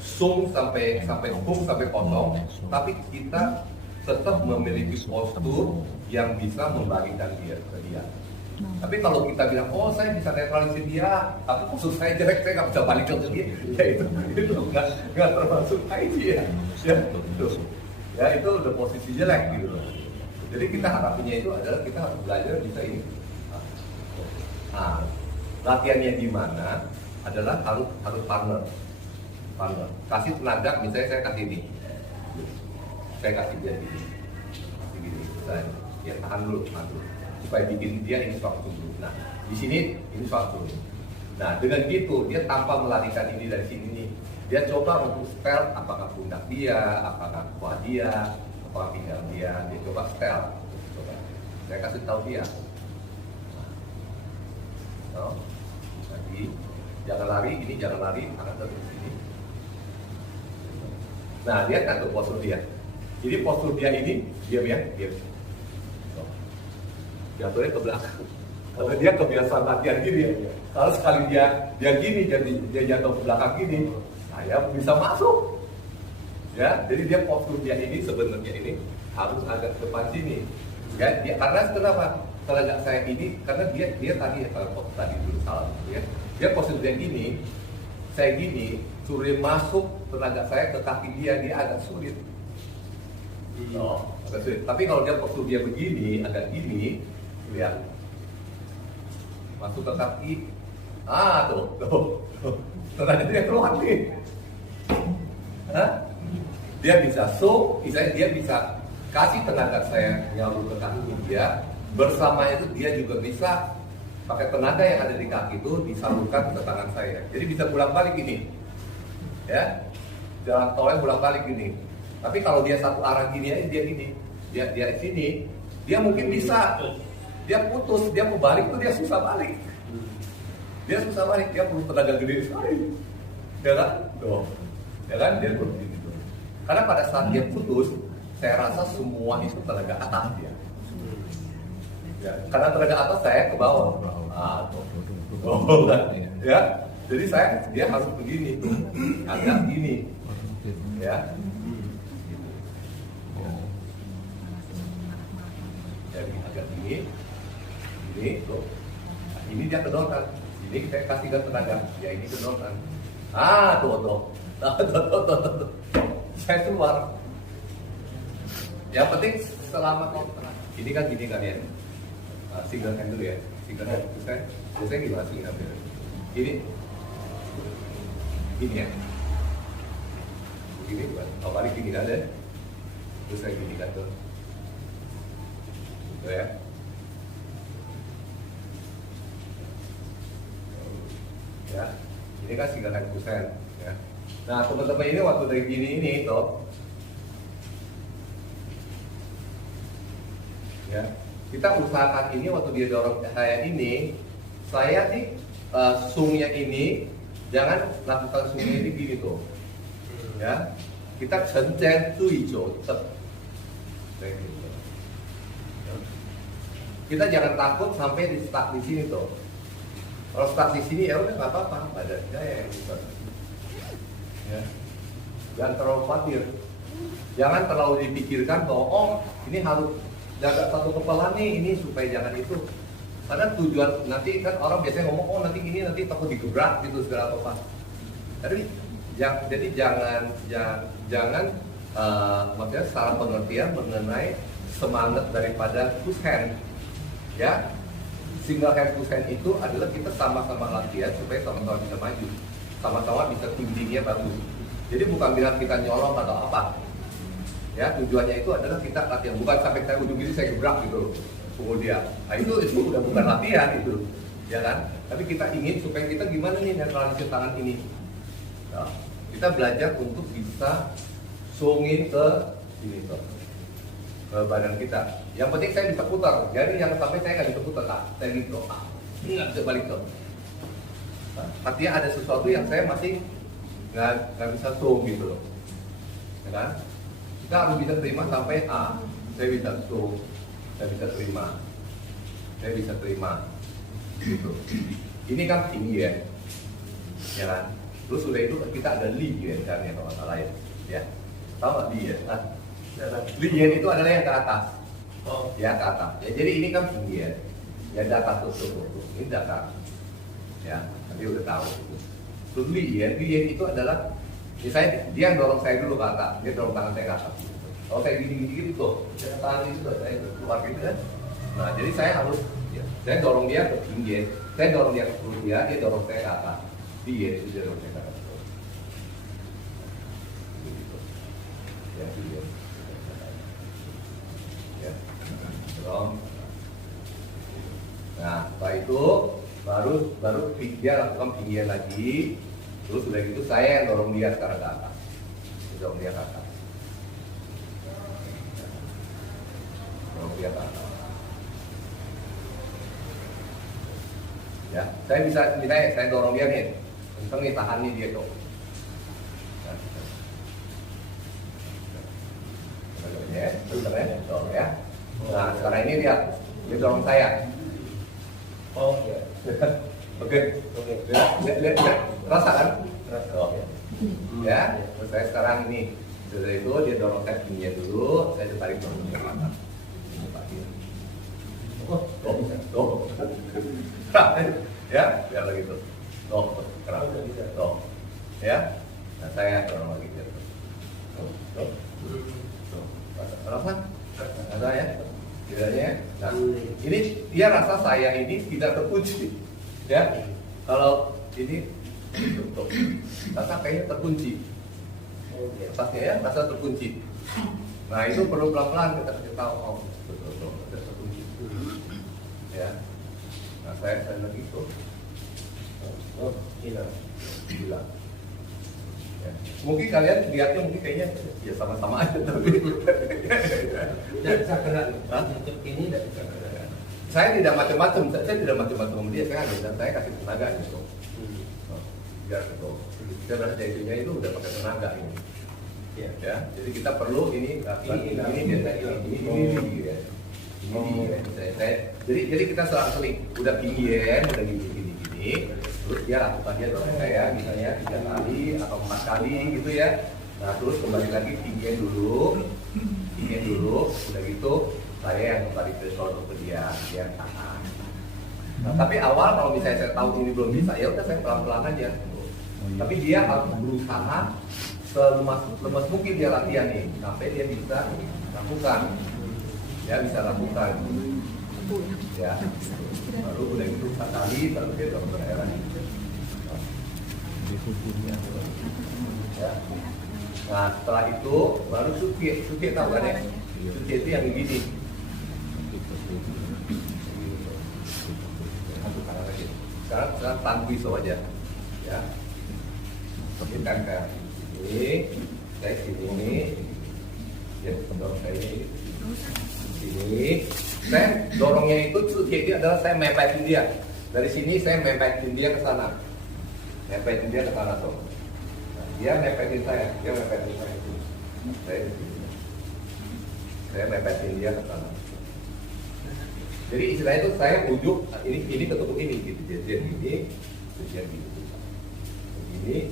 zoom sampai hook sampai kosong, tapi kita tetap memiliki postur yang bisa membagikan dia ke dia. Tapi kalau kita bilang, oh saya bisa netralisir dia, tapi postur saya jelek, saya nggak bisa balik ke dia, ya itu nggak termasuk idea. Ya itu udah posisi jelek gitu. Jadi kita harapannya itu adalah kita harus belajar bisa ini. Nah, latihannya di mana adalah harus partner. Kasih tenaga, misalnya saya kasih ini, saya kasih dia gini, saya ya tahan dulu, supaya bikin dia ini suatu dulu. Nah, di sini ini suatu. Nah, dengan gitu dia tanpa melarikan ini dari sini nih, dia coba untuk setel apakah pundak dia, apakah kepala dia, apakah pinggang dia coba setel. Coba. Saya kasih tahu dia. No. Lagi, jangan lari, ini jangan lari, tangan terus sini. Nah, dia kan tuh postur dia. Jadi postur dia ini, diam. Jatuhnya ke belakang. Karena dia kebiasaan latihan gini ya. Kalau sekali dia gini, jadi dia jatuh ke belakang gini, saya bisa masuk. Ya, jadi dia postur dia ini sebenarnya ini harus agak ke depan sini. Ya, dia karena kenapa? Tenaga saya ini karena dia tadi kalau tadi dulu salah ya. Dia postur dia gini, saya gini, suruh masuk tenaga saya ke kaki dia agak sulit. Agak sulit. Tapi kalau dia postur dia begini, agak gini, lihat masuk ke kaki, tuh. Tenaga dia keluar nih. Dia bisa misalnya dia bisa kasih tenaga saya nyalur ke kaki dia. Bersama itu dia juga bisa pakai tenaga yang ada di kaki itu disalurkan ke tangan saya. Jadi bisa bolak-balik ini, ya, jalan tolnya bolak-balik gini. Tapi kalau dia satu arah gini aja dia gini, dia sini, dia mungkin bisa, dia putus, dia mau balik tuh dia susah balik, dia perlu tenaga gede sekali, ya kan? Tuh, ya kan dia perlu gitu. Karena pada saat dia putus, saya rasa semua itu tenaga atas dia. Ya, karena tenaga atas saya ke bawah. Ya, jadi dia harus begini tuh, agak gini, ya. Jadi agak gini, tuh. Ini dia kedorkan, ini kita kasihkan tenaga, ya ini kedorkan. Tuh. Saya keluar. Yang penting selama kontrak. Ini kan gini kan ya. Single hand dulu ya, single hand. Biasanya gimana single hand? Gini ya. Gini bukan, kalau balik gini kan ada. Terus saya gini kan tuh. Tuh ya. ya. Ini kan single hand push hand, ya. Nah teman-teman ini waktu dari gini ini toh, ya kita usahakan ini waktu dia dorong saya ini, saya nih sungnya ini jangan lakukan sungnya ini gini tuh, ya. Kita cenjen tuijo, kita jangan takut sampai di stuck di sini tuh. Kalau stuck di sini ya udah nggak apa-apa, badan saya yang bisa. Ya. Jangan terlalu khawatir, jangan terlalu dipikirkan bahwa oh ini harus jaga satu kepala nih, ini supaya jangan itu. Karena tujuan nanti kan orang biasanya ngomong oh nanti ini nanti takut digebrak gitu segala apa. Jadi jangan maksudnya salah pengertian mengenai semangat daripada push hand, ya. Single hand push hand itu adalah kita sama-sama latihan supaya sama-sama bisa maju, sama-sama bisa tingginya bagus. Jadi bukan bilang kita nyolong atau apa, ya. Tujuannya itu adalah kita latihan, bukan sampai saya ujung ini saya gebrak gitu kemudian. Nah itu udah bukan latihan itu, ya kan? Tapi kita ingin supaya kita gimana nih netralisir tangan ini. Nah, kita belajar untuk bisa swingin ke sini tuh, ke badan kita. Yang penting saya bisa putar, jadi jangan sampai saya nggak bisa putar, saya gitu, nggak bisa balik tuh. Nah, artinya ada sesuatu yang saya masih nggak bisa swing gitu loh, ya kan? Kita harus bisa terima sampai A, saya bisa swing, saya bisa terima, gitu. Ini kan tinggi ya kan? Terus sudah itu kita ada li kan ya kalau salah ya. Tahu nggak li ya? Li itu adalah yang ke atas. Oh, ya ke atas. Ya, jadi ini kan tinggi ya. Ya di atas tuh. Ini datar. Ya, nanti udah tahu. Terus li itu adalah misalnya dia dorong saya dulu ke atas, dia dorong tangan saya ke atas. Kalau saya gini gitu tuh, tangan itu saya keluar gitu kan. Nah, jadi saya harus saya dorong dia ke tinggi, saya dorong dia ke perut dia dorong saya ke atas. Dia itu dorong saya ke atas. Begitu. Ya, dia. Ya. Dorong. Nah, setelah itu baru dia lakukan tinggian lagi. Terus udah gitu saya yang dorong dia sekarang ke atas. Dorong dia ke atas. Dorong dia ke atas. Ya, saya bisa misalnya saya dorong dia nih, kenceng nih tahan nih dia tuh. Ya, sebenarnya dorong ya. Nah sekarang ini lihat, dia dorong saya. Oh iya. Oke. Lihat, rasakan. Oke. Ya, terus saya sekarang ini setelah itu dia dorong saya tingginya dulu, saya tarik dorong ke atas. Oh, ya, biar lagi tuh. Keras. Ya. Nah, saya dorong lagi dia. Rasa ya. Kiranya. Nah, ini dia rasa saya ini tidak terkunci. Ya. Kalau ini tuh. Rasa kayaknya terkunci. Atasnya ya, rasa terkunci. Nah, itu perlu pelan-pelan kita kasih tahu oh, betul terkunci. Ya. Nah, saya lagi itu. Oh, hilang. Ya. Mungkin kalian lihatnya mungkin kayaknya ya sama-sama aja tapi Tidak bisa gerak. Untuk ini tidak bisa gerak. saya tidak macam-macam sama dia, saya ada dan saya kasih tenaga gitu. Biar gitu. Kita berarti itunya itu udah pakai tenaga ini. Ya. Jadi kita perlu ini ya. Jadi kita selang-seling udah pinggian, udah gini. Terus dia lakukan dia dorong saya misalnya 3 kali atau 4 kali gitu ya. Nah terus kembali lagi pinggian dulu, udah gitu saya yang kembali ke sono ke dia tahan. Nah tapi awal kalau misalnya saya tahu ini belum bisa ya udah saya pelan-pelan aja. Tapi dia harus berusaha selemas mungkin dia latihan nih sampai dia bisa lakukan. Ya bisa lakukan. Ya. Baru udah gitu 4 kali baru dia dorong ke daerah ini. Ya. Nah setelah itu baru suki tahu kan ya? Suki itu yang begini. Sekarang tahan pisau aja. Ya. Ini tempel. Ini, saya sini. Ya, dorong saya ini. Sini. Saya dorongnya itu jadi adalah saya mepetin dia. Dari sini saya mepetin dia ke sana. Mepetin dia ke sana tuh. Nah, dia mepetin saya. Saya mepetin dia ke sana. Jadi istilahnya itu saya ujuk ini ketemu ini gitu. Jadi ini, jadi gitu. Begini.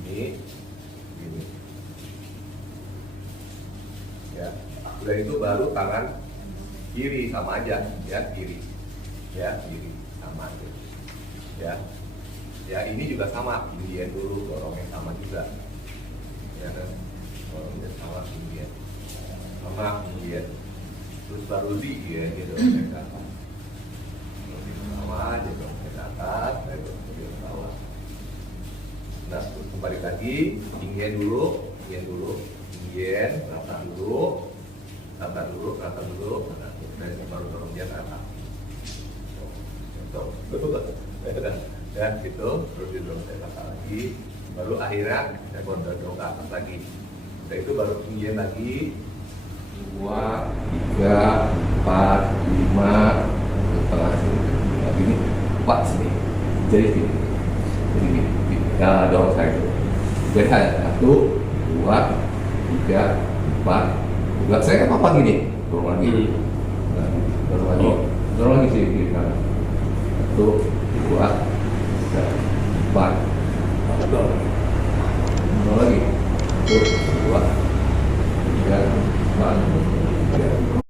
Ini. Ini. Ya. Udah itu baru tangan kiri sama aja, ya kiri. Ya, kiri sama aja. Ya. Ya, ini juga sama, dia dulu dorongnya sama juga. Ya kan? Dorongnya sama dia. Sama dia. Terus baru dia gitu ke atas. Sama aja dong ke atas, saya dorong ke bawah. Nah, terus kembali lagi, ingin dulu, rata dulu, nah, terus saya baru dorong dia ke atas. Betul. Ya gitu, terus didorong saya ke atas lagi, baru akhirnya saya dorong ke atas lagi. Setelah itu baru ingin lagi, 2, 3, 4, 5, setengah ini 4 sini, jadi gini. Jadi gini, kita dorong saya itu. Jadi ada 1, 2, 3, 4, juga saya nggak apa-apa gini, dorong lagi, dorong lagi sih kiri kanan. 1, 2, 3, 4, dorong lagi, 1, 2, 3, 4,